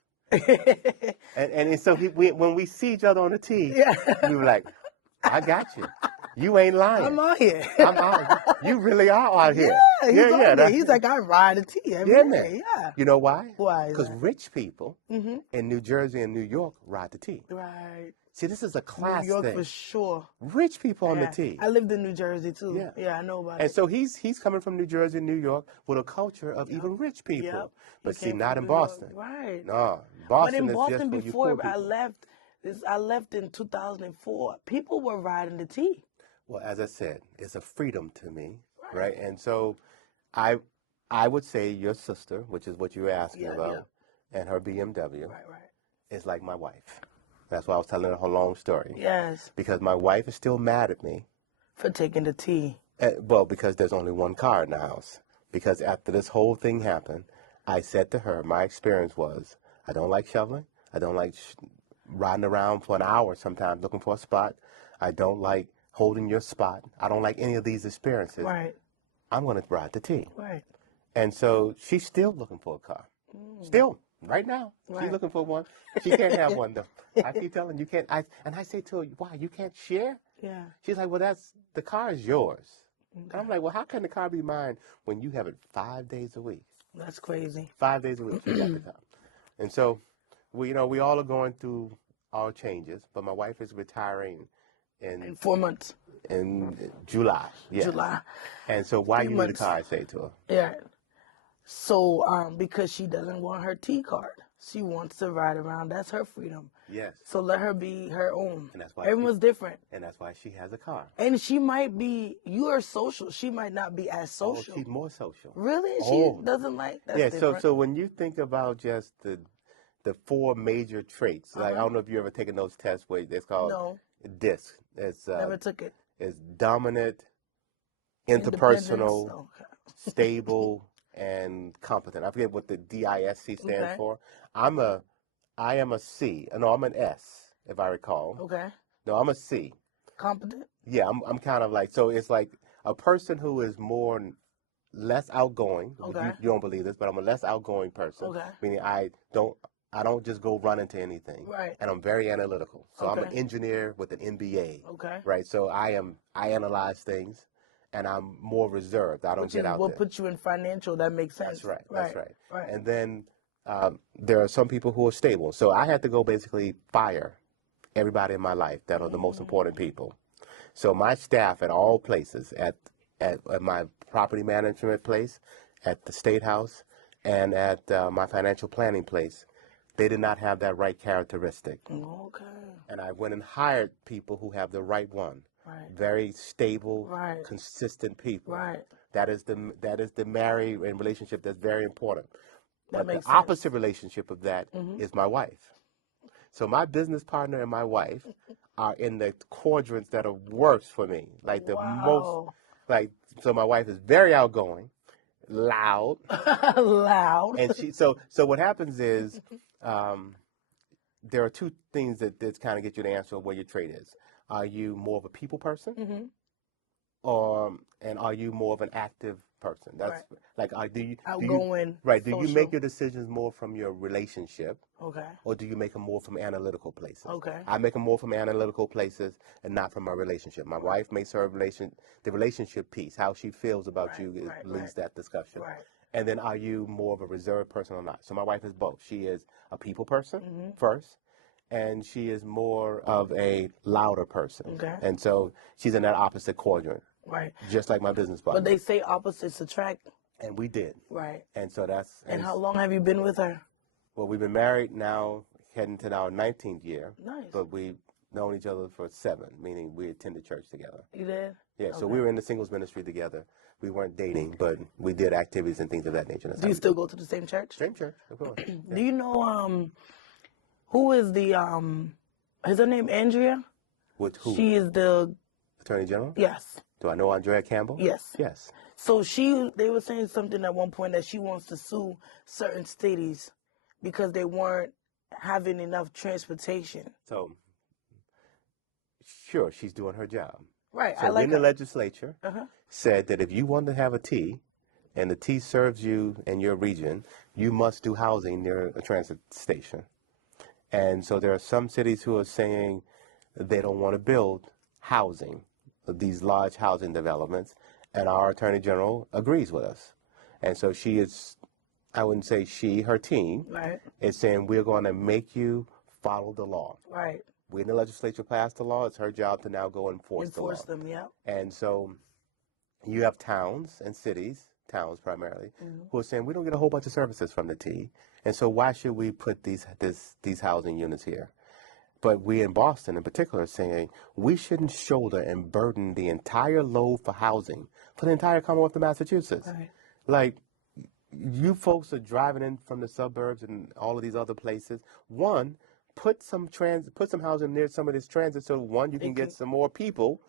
and so when we see each other on the T, Yeah. we were like, I got you. You ain't lying. I'm out here. I'm out. You really are out here. Yeah, he's on there. He's like, I ride a T every Yeah, day. man. Yeah. You know why? Why is Because that? rich people in New Jersey and New York ride the T. Right. See, this is a class New York thing. for sure. Rich people on the Yeah. T. I lived in New Jersey too. Yeah. Yeah, I know about And it. so he's coming from New Jersey and New York with a culture of even rich people. Yep. But He see, came not from in New York. Boston. Right. No, But Boston in is Boston, just for you before poor I people. left in 2004. People were riding the T. Well, as I said, it's a freedom to me, right? And so I would say your sister, which is what you were asking about, and her BMW is like my wife. That's why I was telling her long story. Yes. Because my wife is still mad at me. For taking the T. Well, because there's only one car in the house. Because after this whole thing happened, I said to her, my experience was, I don't like shoveling. I don't like riding around for an hour sometimes looking for a spot. I don't like holding your spot. I don't like any of these experiences. Right. I'm going to ride the T. Right. And so she's still looking for a car. Still, right now. She's looking for one. She can't have one, though. I keep telling you can't. And I say to her, why, you can't share? Yeah. She's like, well, the car is yours. And I'm like, well, how can the car be mine when you have it 5 days a week? That's crazy. 5 days a week, you got the car. And so, we all are going through our changes, but my wife is retiring In 4 months. in July. Yes. July. And so why 3 you need a months. car, I say to her. Yeah. So, because she doesn't want her T card. She wants to ride around. That's her freedom. Yes. So let her be her own. And that's why everyone's different. And that's why she has a car. And she might be, you are social. She might not be as social. Oh, she's more social. Really? Oh. She doesn't like that. Yeah, so when you think about just the four major traits, like I don't know if you ever taken those tests where it's called DISC. It's never took it. It's dominant, interpersonal, Okay. stable, and competent. I forget what the DISC stands for. I am a C. No, I'm an S, if I recall. Okay. No, I'm a C. Competent? Yeah, I'm kind of like, so it's like a person who is less outgoing. Okay. You don't believe this, but I'm a less outgoing person. Okay. Meaning I don't just go run into anything. Right. And I'm very analytical. So I'm an Okay. engineer with an MBA. Okay. Right. So I analyze things, and I'm more reserved. I don't Which get out will there. put you in financial. That makes sense. That's right. Right. That's right. Right. And then there are some people who are stable. So I had to go basically fire everybody in my life that are the most important people. So my staff at all places, at my property management place, at the State House, and at my financial planning place, they did not have that right characteristic. Okay. And I went and hired people who have the right one. Right. Very stable, Right. consistent people. Right. That is the marriage and relationship that's very important. That But the makes sense. opposite relationship of that is my wife. So my business partner and my wife are in the quadrants that are worse for me. Like the most, so my wife is very outgoing, loud. Loud. And so what happens is, there are two things that kind of get you the answer of where your trait is. Are you more of a people person? And are you more of an active person? That's like, outgoing, do you social. make your decisions more from your relationship? Okay. Or do you make them more from analytical places? Okay. I make them more from analytical places and not from my relationship. My wife makes her the relationship piece, how she feels about you, leads that discussion. Right. And then are you more of a reserved person or not? So my wife is both. She is a people person first, and she is more of a louder person. Okay. And so she's in that opposite quadrant. Right. Just like my business partner. But they say opposites attract. And we did. Right. And so that's... And how long have you been with her? Well, we've been married now, heading to our 19th year. Nice. But we've known each other for 7, meaning we attended church together. You did? Yeah, so we were in the singles ministry together. We weren't dating, but we did activities and things of that nature. Do you still go to the same church? Same church, of course. Do you know who is the is her name Andrea? With who? She is the Attorney General? Yes. Do I know Andrea Campbell? Yes. Yes. So they were saying something at one point that she wants to sue certain cities because they weren't having enough transportation. So, sure, she's doing her job. Right. So I like when the her. legislature said that if you want to have a T, and the T serves you in your region, you must do housing near a transit station. And so there are some cities who are saying they don't want to build housing, these large housing developments, and our Attorney General agrees with us. And so she is, I wouldn't say she, her team, Right. is saying we're going to make you follow the law. Right. We in the legislature passed the law. It's her job to now go enforce the law. Enforce them, yeah. And so you have towns and cities, towns primarily, who are saying we don't get a whole bunch of services from the T, and so why should we put these housing units here? But we in Boston in particular are saying we shouldn't shoulder and burden the entire load for housing for the entire Commonwealth of Massachusetts. Right. Like, you folks are driving in from the suburbs and all of these other places. One, put some housing near some of this transit so one, you can get some more people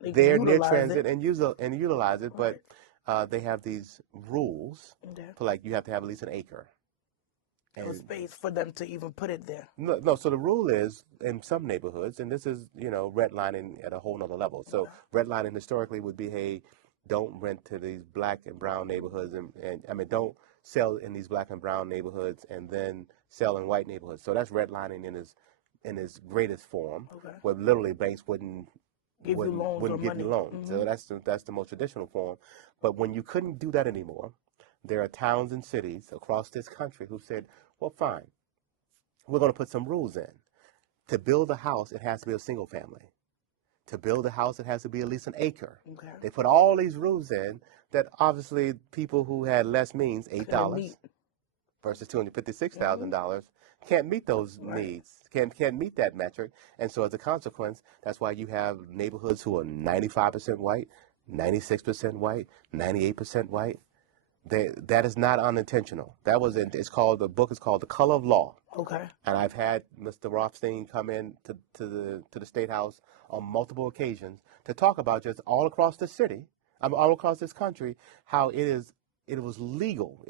there near transit and utilize it. Right. But they have these rules for, like, you have to have at least an acre. No space for them to even put it there. No, so the rule is in some neighborhoods, and this is, redlining at a whole nother level. So redlining historically would be, hey, don't rent to these black and brown neighborhoods, and I mean, don't sell in these black and brown neighborhoods and then sell in white neighborhoods. So that's redlining in its greatest form, where literally banks wouldn't give you loans. So that's the most traditional form. But when you couldn't do that anymore, there are towns and cities across this country who said, well, fine, we're going to put some rules in. To build a house, it has to be a single family. To build a house, it has to be at least an acre. Okay. They put all these rules in that obviously people who had less means, $8 versus $256,000, can't meet those needs, can't meet that metric. And so as a consequence, that's why you have neighborhoods who are 95% white, 96% white, 98% white. That is not unintentional. That was the book is called The Color of Law. Okay. And I've had Mr. Rothstein come in to the State House on multiple occasions to talk about just all across the city, all across this country, how it was legal.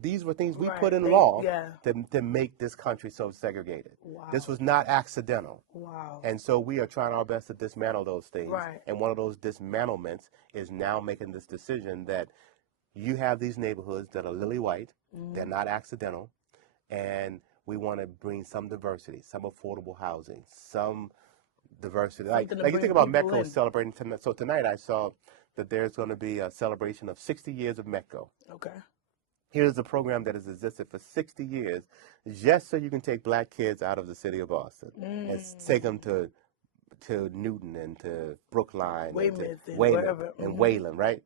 These were things we put in law to make this country so segregated. Wow. This was not accidental. Wow. And so we are trying our best to dismantle those things. Right. And one of those dismantlements is now making this decision that you have these neighborhoods that are lily white, they're not accidental, and we want to bring some diversity, some affordable housing, some diversity. Like you think about Metco celebrating tonight. So tonight I saw that there's going to be a celebration of 60 years of Metco. Okay. Here's a program that has existed for 60 years just so you can take black kids out of the city of Boston and take them to Newton and to Brookline, Wayland, right?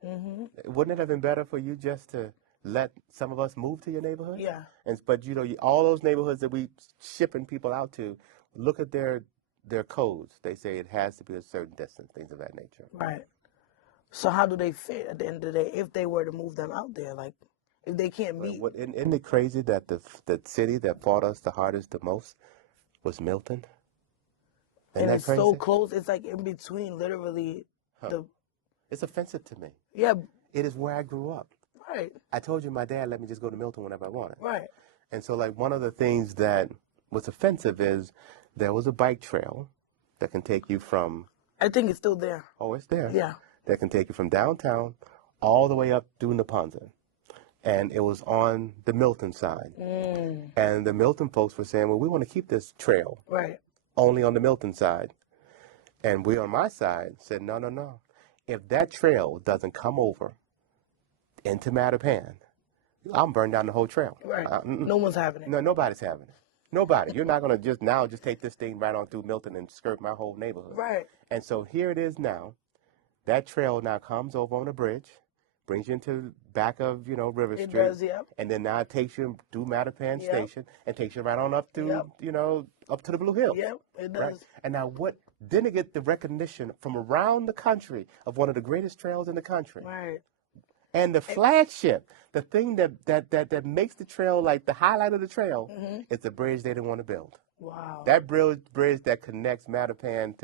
Wouldn't it have been better for you just to let some of us move to your neighborhood? Yeah. But all those neighborhoods that we shipping people out to, look at their codes. They say it has to be a certain distance, things of that nature. Right. So how do they fit at the end of the day if they were to move them out there? Like, if they can't meet? Isn't it crazy that the city that fought us the hardest, the most, was Milton? And it's crazy? So close. It's like in between, literally. It's offensive to me. Yeah. It is where I grew up. Right. I told you my dad let me just go to Milton whenever I wanted. Right. And so, like, one of the things that was offensive is there was a bike trail that can take you from... I think it's still there. Oh, it's there. Yeah. That can take you from downtown all the way up through Neponset. And it was on the Milton side. And the Milton folks were saying, well, we want to keep this trail. Right. Only on the Milton side. And we on my side said, no. If that trail doesn't come over into Mattapan, I'm burning down the whole trail. Right. No one's having it. No, nobody's having it. Nobody. You're not going to just take this thing right on through Milton and skirt my whole neighborhood. Right. And so here it is now. That trail now comes over on a bridge, brings you into the back of, River Street. It does, yep. And then now it takes you through Mattapan Station and takes you right on up to, up to the Blue Hill. Yep, it does. Right? And now then it get the recognition from around the country of one of the greatest trails in the country. Right. And the flagship, the thing that makes the trail, like the highlight of the trail, is the bridge they didn't want to build. Wow. That bridge that connects Mattapan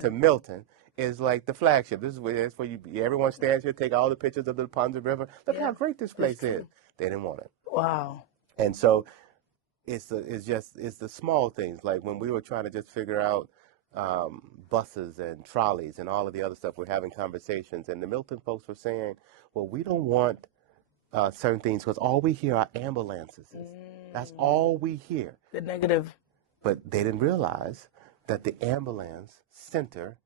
to Milton is like the flagship. This is where everyone stands here, take all the pictures of the Neponset River. Look how great this place is. They didn't want it. Wow. And so it's the small things. Like when we were trying to just figure out buses and trolleys and all of the other stuff. We're having conversations, and the Milton folks were saying, well, we don't want certain things because all we hear are ambulances. That's all we hear. The negative. But they didn't realize that the ambulance center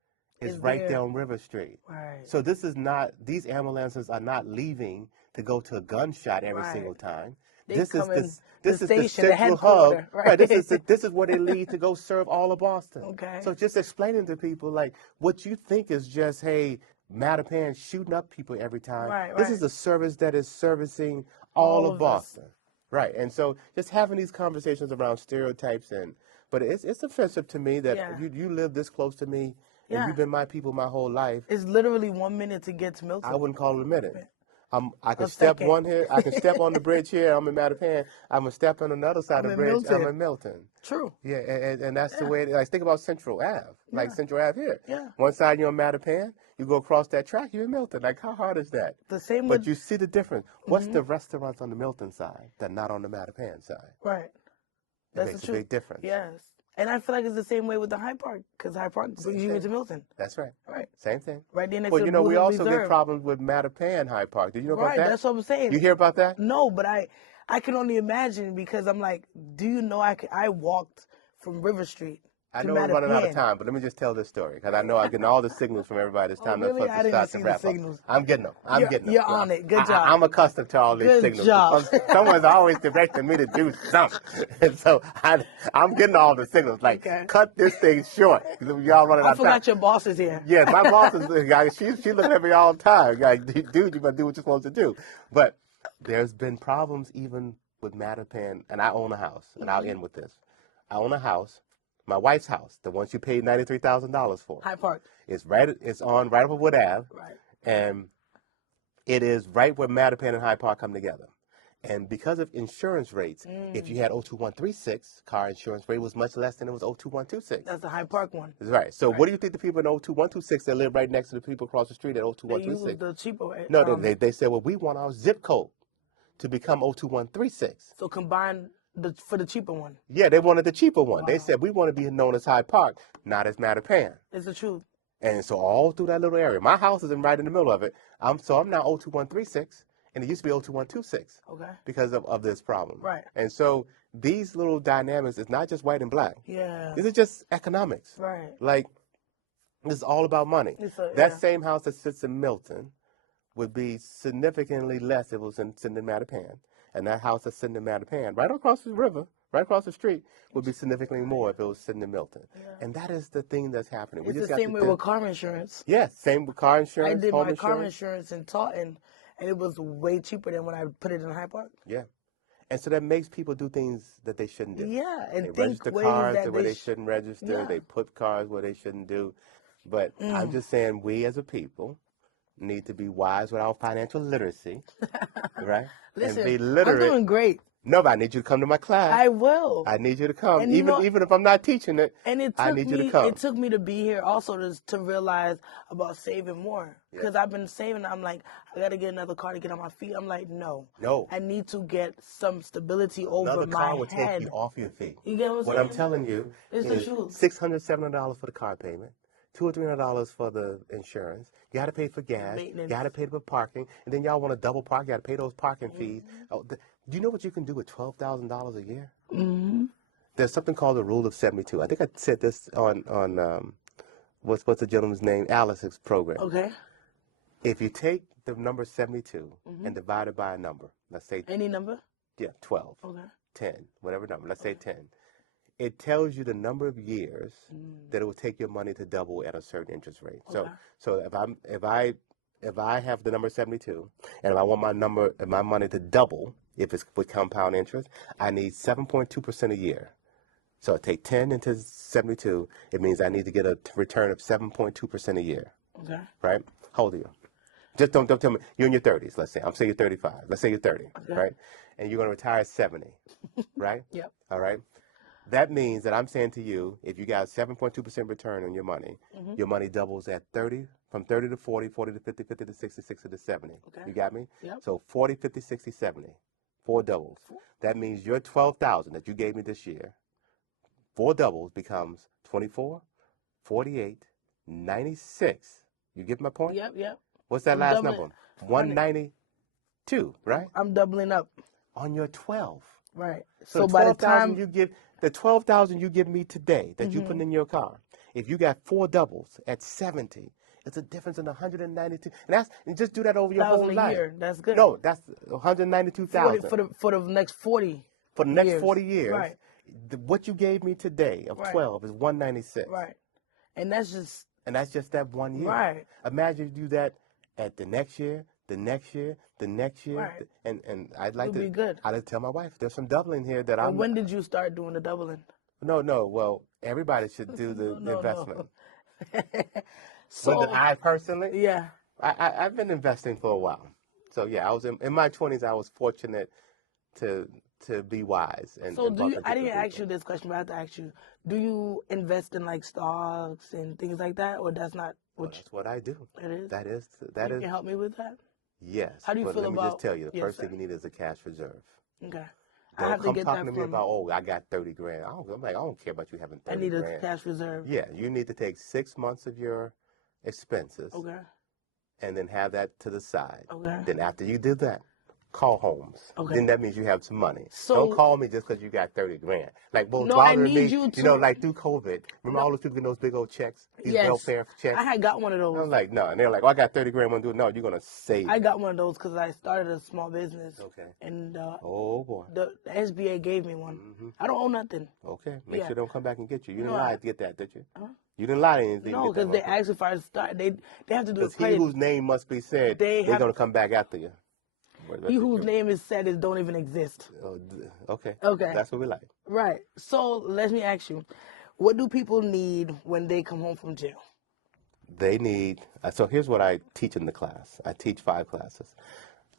is right there on River Street. Right. So this is not, these ambulances are not leaving to go to a gunshot every single time. This is the central hub. Right. This is where they lead to go serve all of Boston. Okay. So just explaining to people, like, what you think is just, hey, Mattapan shooting up people every time. Right. This is a service that is servicing all of Boston. Right. And so just having these conversations around stereotypes but it's offensive to me that you live this close to me and you've been my people my whole life. It's literally 1 minute to get to Milton. I wouldn't call it a minute. I can step one here. I can step on the bridge here. I'm in Mattapan. I'm gonna step on another side of the bridge. I'm in Milton. True. Yeah, and that's the way. Like, think about Central Ave. Like Central Ave here. Yeah. One side you're on Mattapan. You go across that track, you're in Milton. Like, how hard is that? The same. But you see the difference. What's the restaurants on the Milton side that not on the Mattapan side? Right. That makes a big difference. Yes. And I feel like it's the same way with the Hyde Park, because Hyde Park brings you into Milton. That's right. Right. Same thing. Right there next Well, to you know, we also Reserve. get problems with Mattapan Hyde Park. Did you know about that? Right, that's what I'm saying. You hear about that? No, but I can only imagine, because I'm like, do you know I walked from River Street I to know we're running out of Mattapan. time, but let me just tell this story, because I know I'm getting all the signals from everybody this time. Really? I didn't see the wrap signals. up. I'm getting them. Getting them. You're on it. Good job. I'm accustomed to all these Good signals. job. Someone's always directing me to do something. And so I'm getting all the signals. Like, cut this thing short. Y'all running out of time. I forgot your boss is here. Yes, my boss is, she's looking at me all the time. Like, dude, you better do what you're supposed to do. But there's been problems even with Mattapan, and I own a house, and I'll end with this. I own a house. My wife's house, the one she paid $93,000 for. Hyde Park. It's on right over Wood Ave. Right. And it is right where Mattapan and Hyde Park come together. And because of insurance rates, if you had 02136, car insurance rate was much less than it was 02126. That's the Hyde Park one. That's right. So what do you think the people in 02126 that live right next to the people across the street at 02136? They use the cheaper way. No, they said, well, we want our zip code to become 02136. So combine for the cheaper one. Yeah, they wanted the cheaper one. Wow. They said, we want to be known as Hyde Park, not as Mattapan. It's the truth. And so all through that little area, my house is right in the middle of it. I'm now 02136, and it used to be 02126. Okay. Because of this problem. Right. And so these little dynamics, it's not just white and black. Yeah. This is just economics. Right. Like, this is all about money. That same house that sits in Milton would be significantly less if it was sitting in Mattapan. And that house that's sitting in Mattapan, right across the river, right across the street, would be significantly more if it was sitting in Milton. Yeah. And that is the thing that's happening. It's the same way with car insurance. Yes, same with car insurance. I did my car insurance in Taunton, and it was way cheaper than when I put it in Hyde Park. Yeah. And so that makes people do things that they shouldn't do. Yeah, and they think register ways cars that where they shouldn't register. Yeah. They put cars where they shouldn't do. But I'm just saying, we as a people need to be wise with our financial literacy, right? Listen, and be literate. I'm doing great. No, but I need you to come to my class. I will. I need you to come. And even if I'm not teaching it, I need you to come. It took me to be here also to realize about saving more. Because I've been saving. I'm like, I got to get another car to get on my feet. I'm like, no. I need to get some stability over another my car will head. take you off your feet. You get what I'm saying? What I'm telling you is $600, $700 for the car payment. $200 or $300 for the insurance. You got to pay for gas. You got to pay for parking. And then y'all want to double park. You got to pay those parking fees. Oh, do you know what you can do with $12,000 a year? There's something called the rule of 72. I think I said this on what's the gentleman's name? Alice's program. Okay. If you take the number 72 and divide it by a number, let's say any number. Yeah, 12. Okay. 10, whatever number. Let's say 10. It tells you the number of years that it will take your money to double at a certain interest rate. Okay. So if I have the number 72 and if I want my money to double, if it's with compound interest, I need 7.2% a year. So I take 10 into 72. It means I need to get a return of 7.2% a year. Okay. Right? How old are you? Just don't tell me. You're in your 30s, let's say. I'm saying you're 35. Let's say you're 30, right? And you're going to retire at 70, right? Yep. All right? That means that I'm saying to you, if you got 7.2% return on your money doubles at 30, from 30 to 40, 40 to 50, 50 to 60, 60 to 70. Okay. You got me? Yep. So 40, 50, 60, 70. 4 doubles. That means your 12,000 that you gave me this year, 4 doubles becomes 24, 48.96. You get my point? Yep. What's that I'm last doubling. number? 192, right? I'm doubling up. On your 12. Right. So the by the 12,000 time you give, the 12,000 you give me today that you put in your car, if you got 4 doubles at 70, it's a difference in 192. And just do that over your whole a life. year, that's good. No, that's 192,000 for the next 40. for the next years. 40 years. Right. What you gave me today of 12 is 196. Right. And that's just that 1 year. Right. Imagine you do that at the next year, the next year, the next year, Right. and I'd like It'll to. be good. I'd like to tell my wife there's some doubling here that And when did you start doing the doubling? No. Well, everybody should do the No. investment. So Whether I personally, yeah. I've been investing for a while. So yeah, I was in my 20s. I was fortunate to be wise. And So I and didn't ask you this question, but I have to ask you: do you invest in like stocks and things like that, or that's not what? That's what I do. It is. That is. You can help me with that. Yes. How do you but feel let me about? just tell you, the Yes, first sir. thing you need is a cash reserve. Okay. I Don't have to come get talking that to me from. about, I got 30 grand. I'm like, I don't care about you having 30 I need grand. a cash reserve. Yeah, you need to take 6 months of your expenses Okay. and then have that to the side. Okay. Then after you did that, call Holmes. Okay. Then that means you have some money. So- Don't call me just because you got 30 grand. Like, well, No, I bothering need me, you you know, to- like through COVID. Remember all those people getting those big old checks? These Yes. welfare checks? I had got one of those. I'm like, no. And they're like, oh, I got 30 grand. Want to do it? No, you're going to save I it. got one of those because I started a small business. Okay. And Oh, boy. the SBA gave me one. Mm-hmm. I don't owe nothing. Okay. Make Yeah. sure they don't come back and get you. You didn't No, lie to get that, did you? You didn't lie to anything. No, because they asked if I start. They have to do a Because he credit. whose name must be said, They they're have- going to come back after you. He whose name is said is don't even exist. Okay. Okay. That's what we like. Right. So let me ask you, what do people need when they come home from jail? They need, so here's what I teach in the class. I teach 5 classes.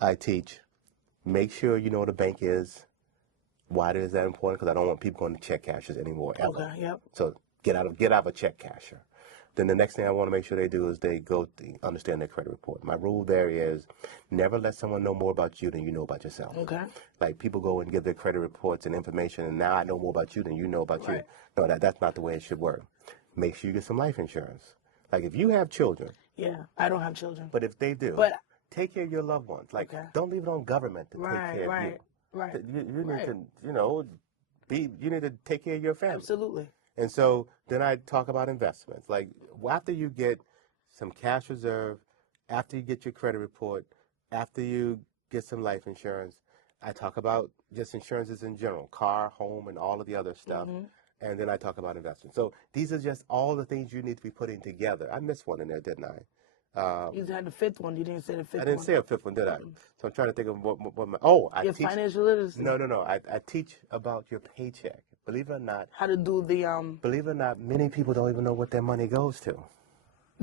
I teach, make sure you know what a bank is. Why is that important? Because I don't want people going to check cashers anymore, ever. Okay, yep. So get out of a check casher. Then the next thing I want to make sure they do is they understand their credit report. My rule there is never let someone know more about you than you know about yourself. Okay. Like people go and give their credit reports and information, and now I know more about you than you know about Right. you. No, that's not the way it should work. Make sure you get some life insurance. Like if you have children, Yeah, I don't have children. but if they do, But- take care of your loved ones. Like Okay. don't leave it on government to take care of you. Right. You need Right. to, you need to take care of your family. Absolutely. And so then I talk about investments. Like after you get some cash reserve, after you get your credit report, after you get some life insurance, I talk about just insurances in general, car, home, and all of the other stuff. And then I talk about investments. So these are just all the things you need to be putting together. I missed one in there, didn't I? You had the 5th one. You didn't say the 5th one. I didn't say a 5th one, did I? So I'm trying to think of what my, I Your teach. financial literacy. No. I teach about your paycheck. Believe it or not, How to do the Believe it or not, many people don't even know what their money goes to.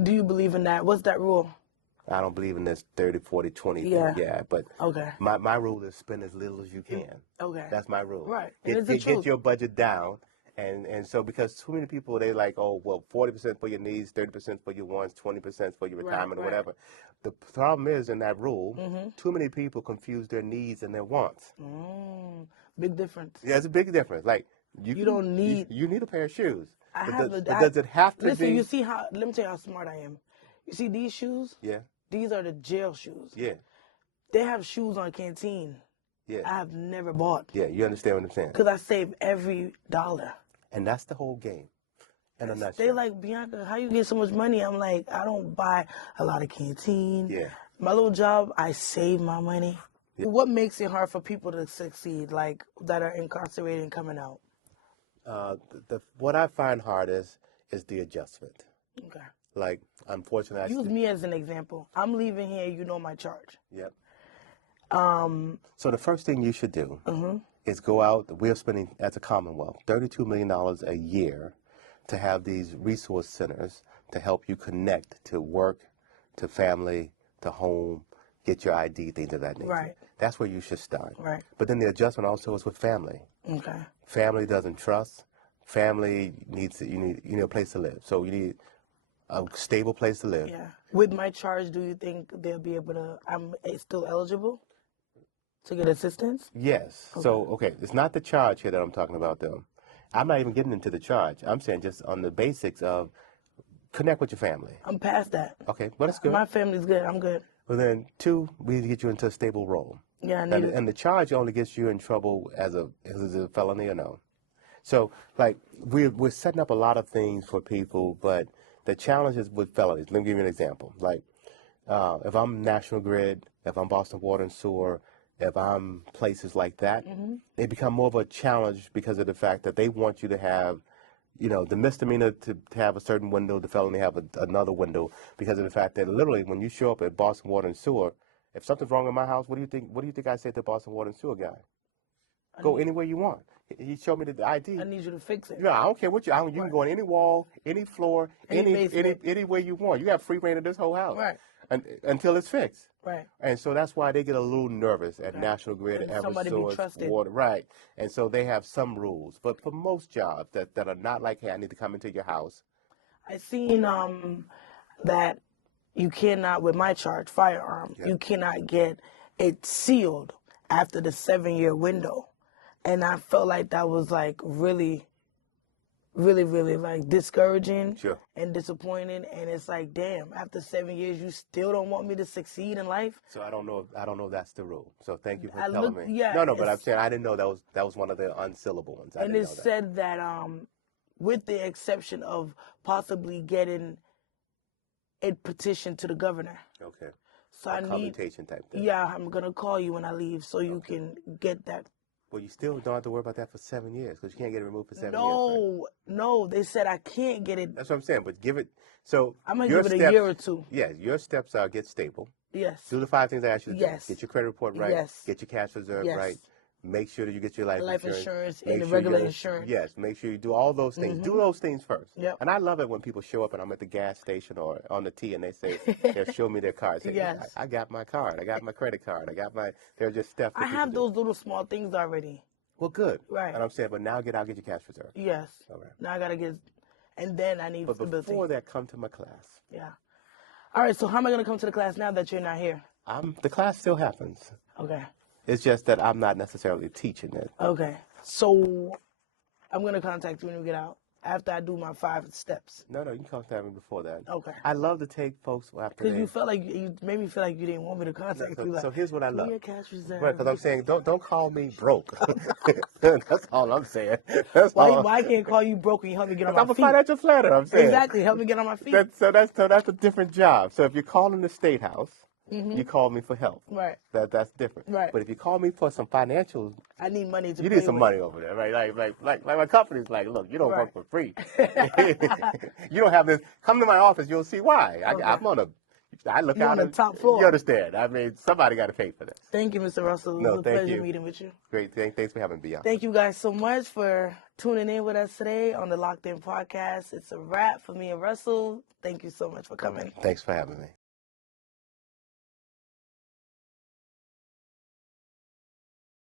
Do you believe in that? What's that rule? I don't believe in this 30, 40, 20 Yeah. thing. Yeah, but Okay. my rule is spend as little as you can. Okay. That's my rule. Right. And it's the Get truth. your budget down. And so because too many people, they like, oh, well, 40% for your needs, 30% for your wants, 20% for your retirement or right. whatever. The problem is in that rule, too many people confuse their needs and their wants. Big difference. Yeah, it's a big difference. Like You don't need- You need a pair of shoes. I But have does, a- but I- does it have to Listen, be? you see how? Let me tell you how smart I am. You see these shoes? Yeah, These are the jail shoes. yeah, They have shoes on Canteen. yeah. I have never bought Yeah, you understand what I'm saying? because I save every dollar. And that's the whole game. In a They nutshell. like, Bianca, how you get so much money? I'm like, I don't buy a lot of Canteen. Yeah. My little job, I save my money. What makes it hard for people to succeed, like that are incarcerated and coming out? What I find hardest is the adjustment. Okay. Like, unfortunately, Use me as an example. I'm leaving here, you know my charge. Yep. So the first thing you should do is go out. We're spending, as a Commonwealth, $32 million a year to have these resource centers to help you connect to work, to family, to home, get your ID, things of that nature. Right. That's where you should start. Right. But then the adjustment also is with family. Okay. Family doesn't trust. Family needs you need a place to live. So you need a stable place to live. Yeah. With my charge, do you think they'll be able to, I'm still eligible to get assistance? Yes. So okay, it's not the charge here that I'm talking about though. I'm not even getting into the charge. I'm saying just on the basics of connect with your family. I'm past that. Okay, well, that's good. My family's good. I'm good. Well, then, 2, we need to get you into a stable role. Yeah, I need it. And the charge only gets you in trouble as a felony or no. So, like, we're setting up a lot of things for people, but the challenges with felonies. Let me give you an example. Like, if I'm National Grid, if I'm Boston Water and Sewer, if I'm places like that, they become more of a challenge because of the fact that they want you to have, the misdemeanor to have a certain window, the felony have another window, because of the fact that literally when you show up at Boston Water and Sewer, if something's wrong in my house, what do you think I say to the Boston Water and Sewer guy? Go anywhere you want. He showed me the ID. I need you to fix it. Yeah, I don't care what you can go on any wall, any floor, anywhere you want. You have free reign of this whole house. Right. Until it's fixed. Right. And so that's why they get a little nervous at National Grid, Eversource, Water. Right. And so they have some rules. But for most jobs that are not like, hey, I need to come into your house. I seen that you cannot, with my charge, firearm, you cannot get it sealed after the 7-year window. And I felt like that was like really, really, really like discouraging and disappointing. And it's like, damn, after 7 years, you still don't want me to succeed in life. So I don't know if that's the rule. So thank you for telling me. Yeah, no, but I'm saying I didn't know that was one of the unsealable ones. And it said that with the exception of possibly getting a petition to the governor. Okay. So a commutation type thing. Yeah, I'm gonna call you when I leave so you can get that. Well, you still don't have to worry about that for 7 years because you can't get it removed for 7 years. No, they said I can't get it. That's what I'm saying, but give it, so. I'm going to give it a year or 2. Yeah, your steps are get stable. Yes. Do the 5 things I asked you to do. Yes. Get your credit report right. Yes. Get your cash reserve right. Make sure that you get your life insurance and the regular insurance. Yes, make sure you do all those things. Do those things first. Yep. And I love it when people show up and I'm at the gas station or on the T and they say, they'll show me their card. Say, yes. I got my card. I got my credit card. They're just steps. I have those little small things already. Well, good. Right. And I'm saying, but now I'll get your cash reserve. Yes. Okay. Now I got to get, and then I need stability. But before that, come to my class. Yeah. All right, so how am I going to come to the class now that you're not here? The class still happens. Okay. It's just that I'm not necessarily teaching it. Okay. So I'm going to contact you when we get out after I do my 5 steps. No, you can contact me before that. Okay. I love to take folks after because you felt like you made me feel like you didn't want me to contact you. So here's what I love. Your cash reserve. Right, because I'm saying don't call me broke. That's all I'm saying. Why can't I call you broke and you help me get on my feet? I'm a financial planner. I'm saying exactly. Help me get on my feet. So that's a different job. So if you're calling the State House. You call me for help. Right. That's different. Right. But if you call me for some financials, I need money to. You need some money over there, right? Like my company's like, look, you don't work for free. You don't have this. Come to my office, you'll see why. Okay. I'm on I look You're out on the top floor. You understand? I mean, somebody got to pay for this. Thank you, Mr. Russell. It was a pleasure meeting with you. Great. Thanks for having me on. Thank you guys so much for tuning in with us today on the Locked In Podcast. It's a wrap for me and Russell. Thank you so much for coming. Thanks for having me.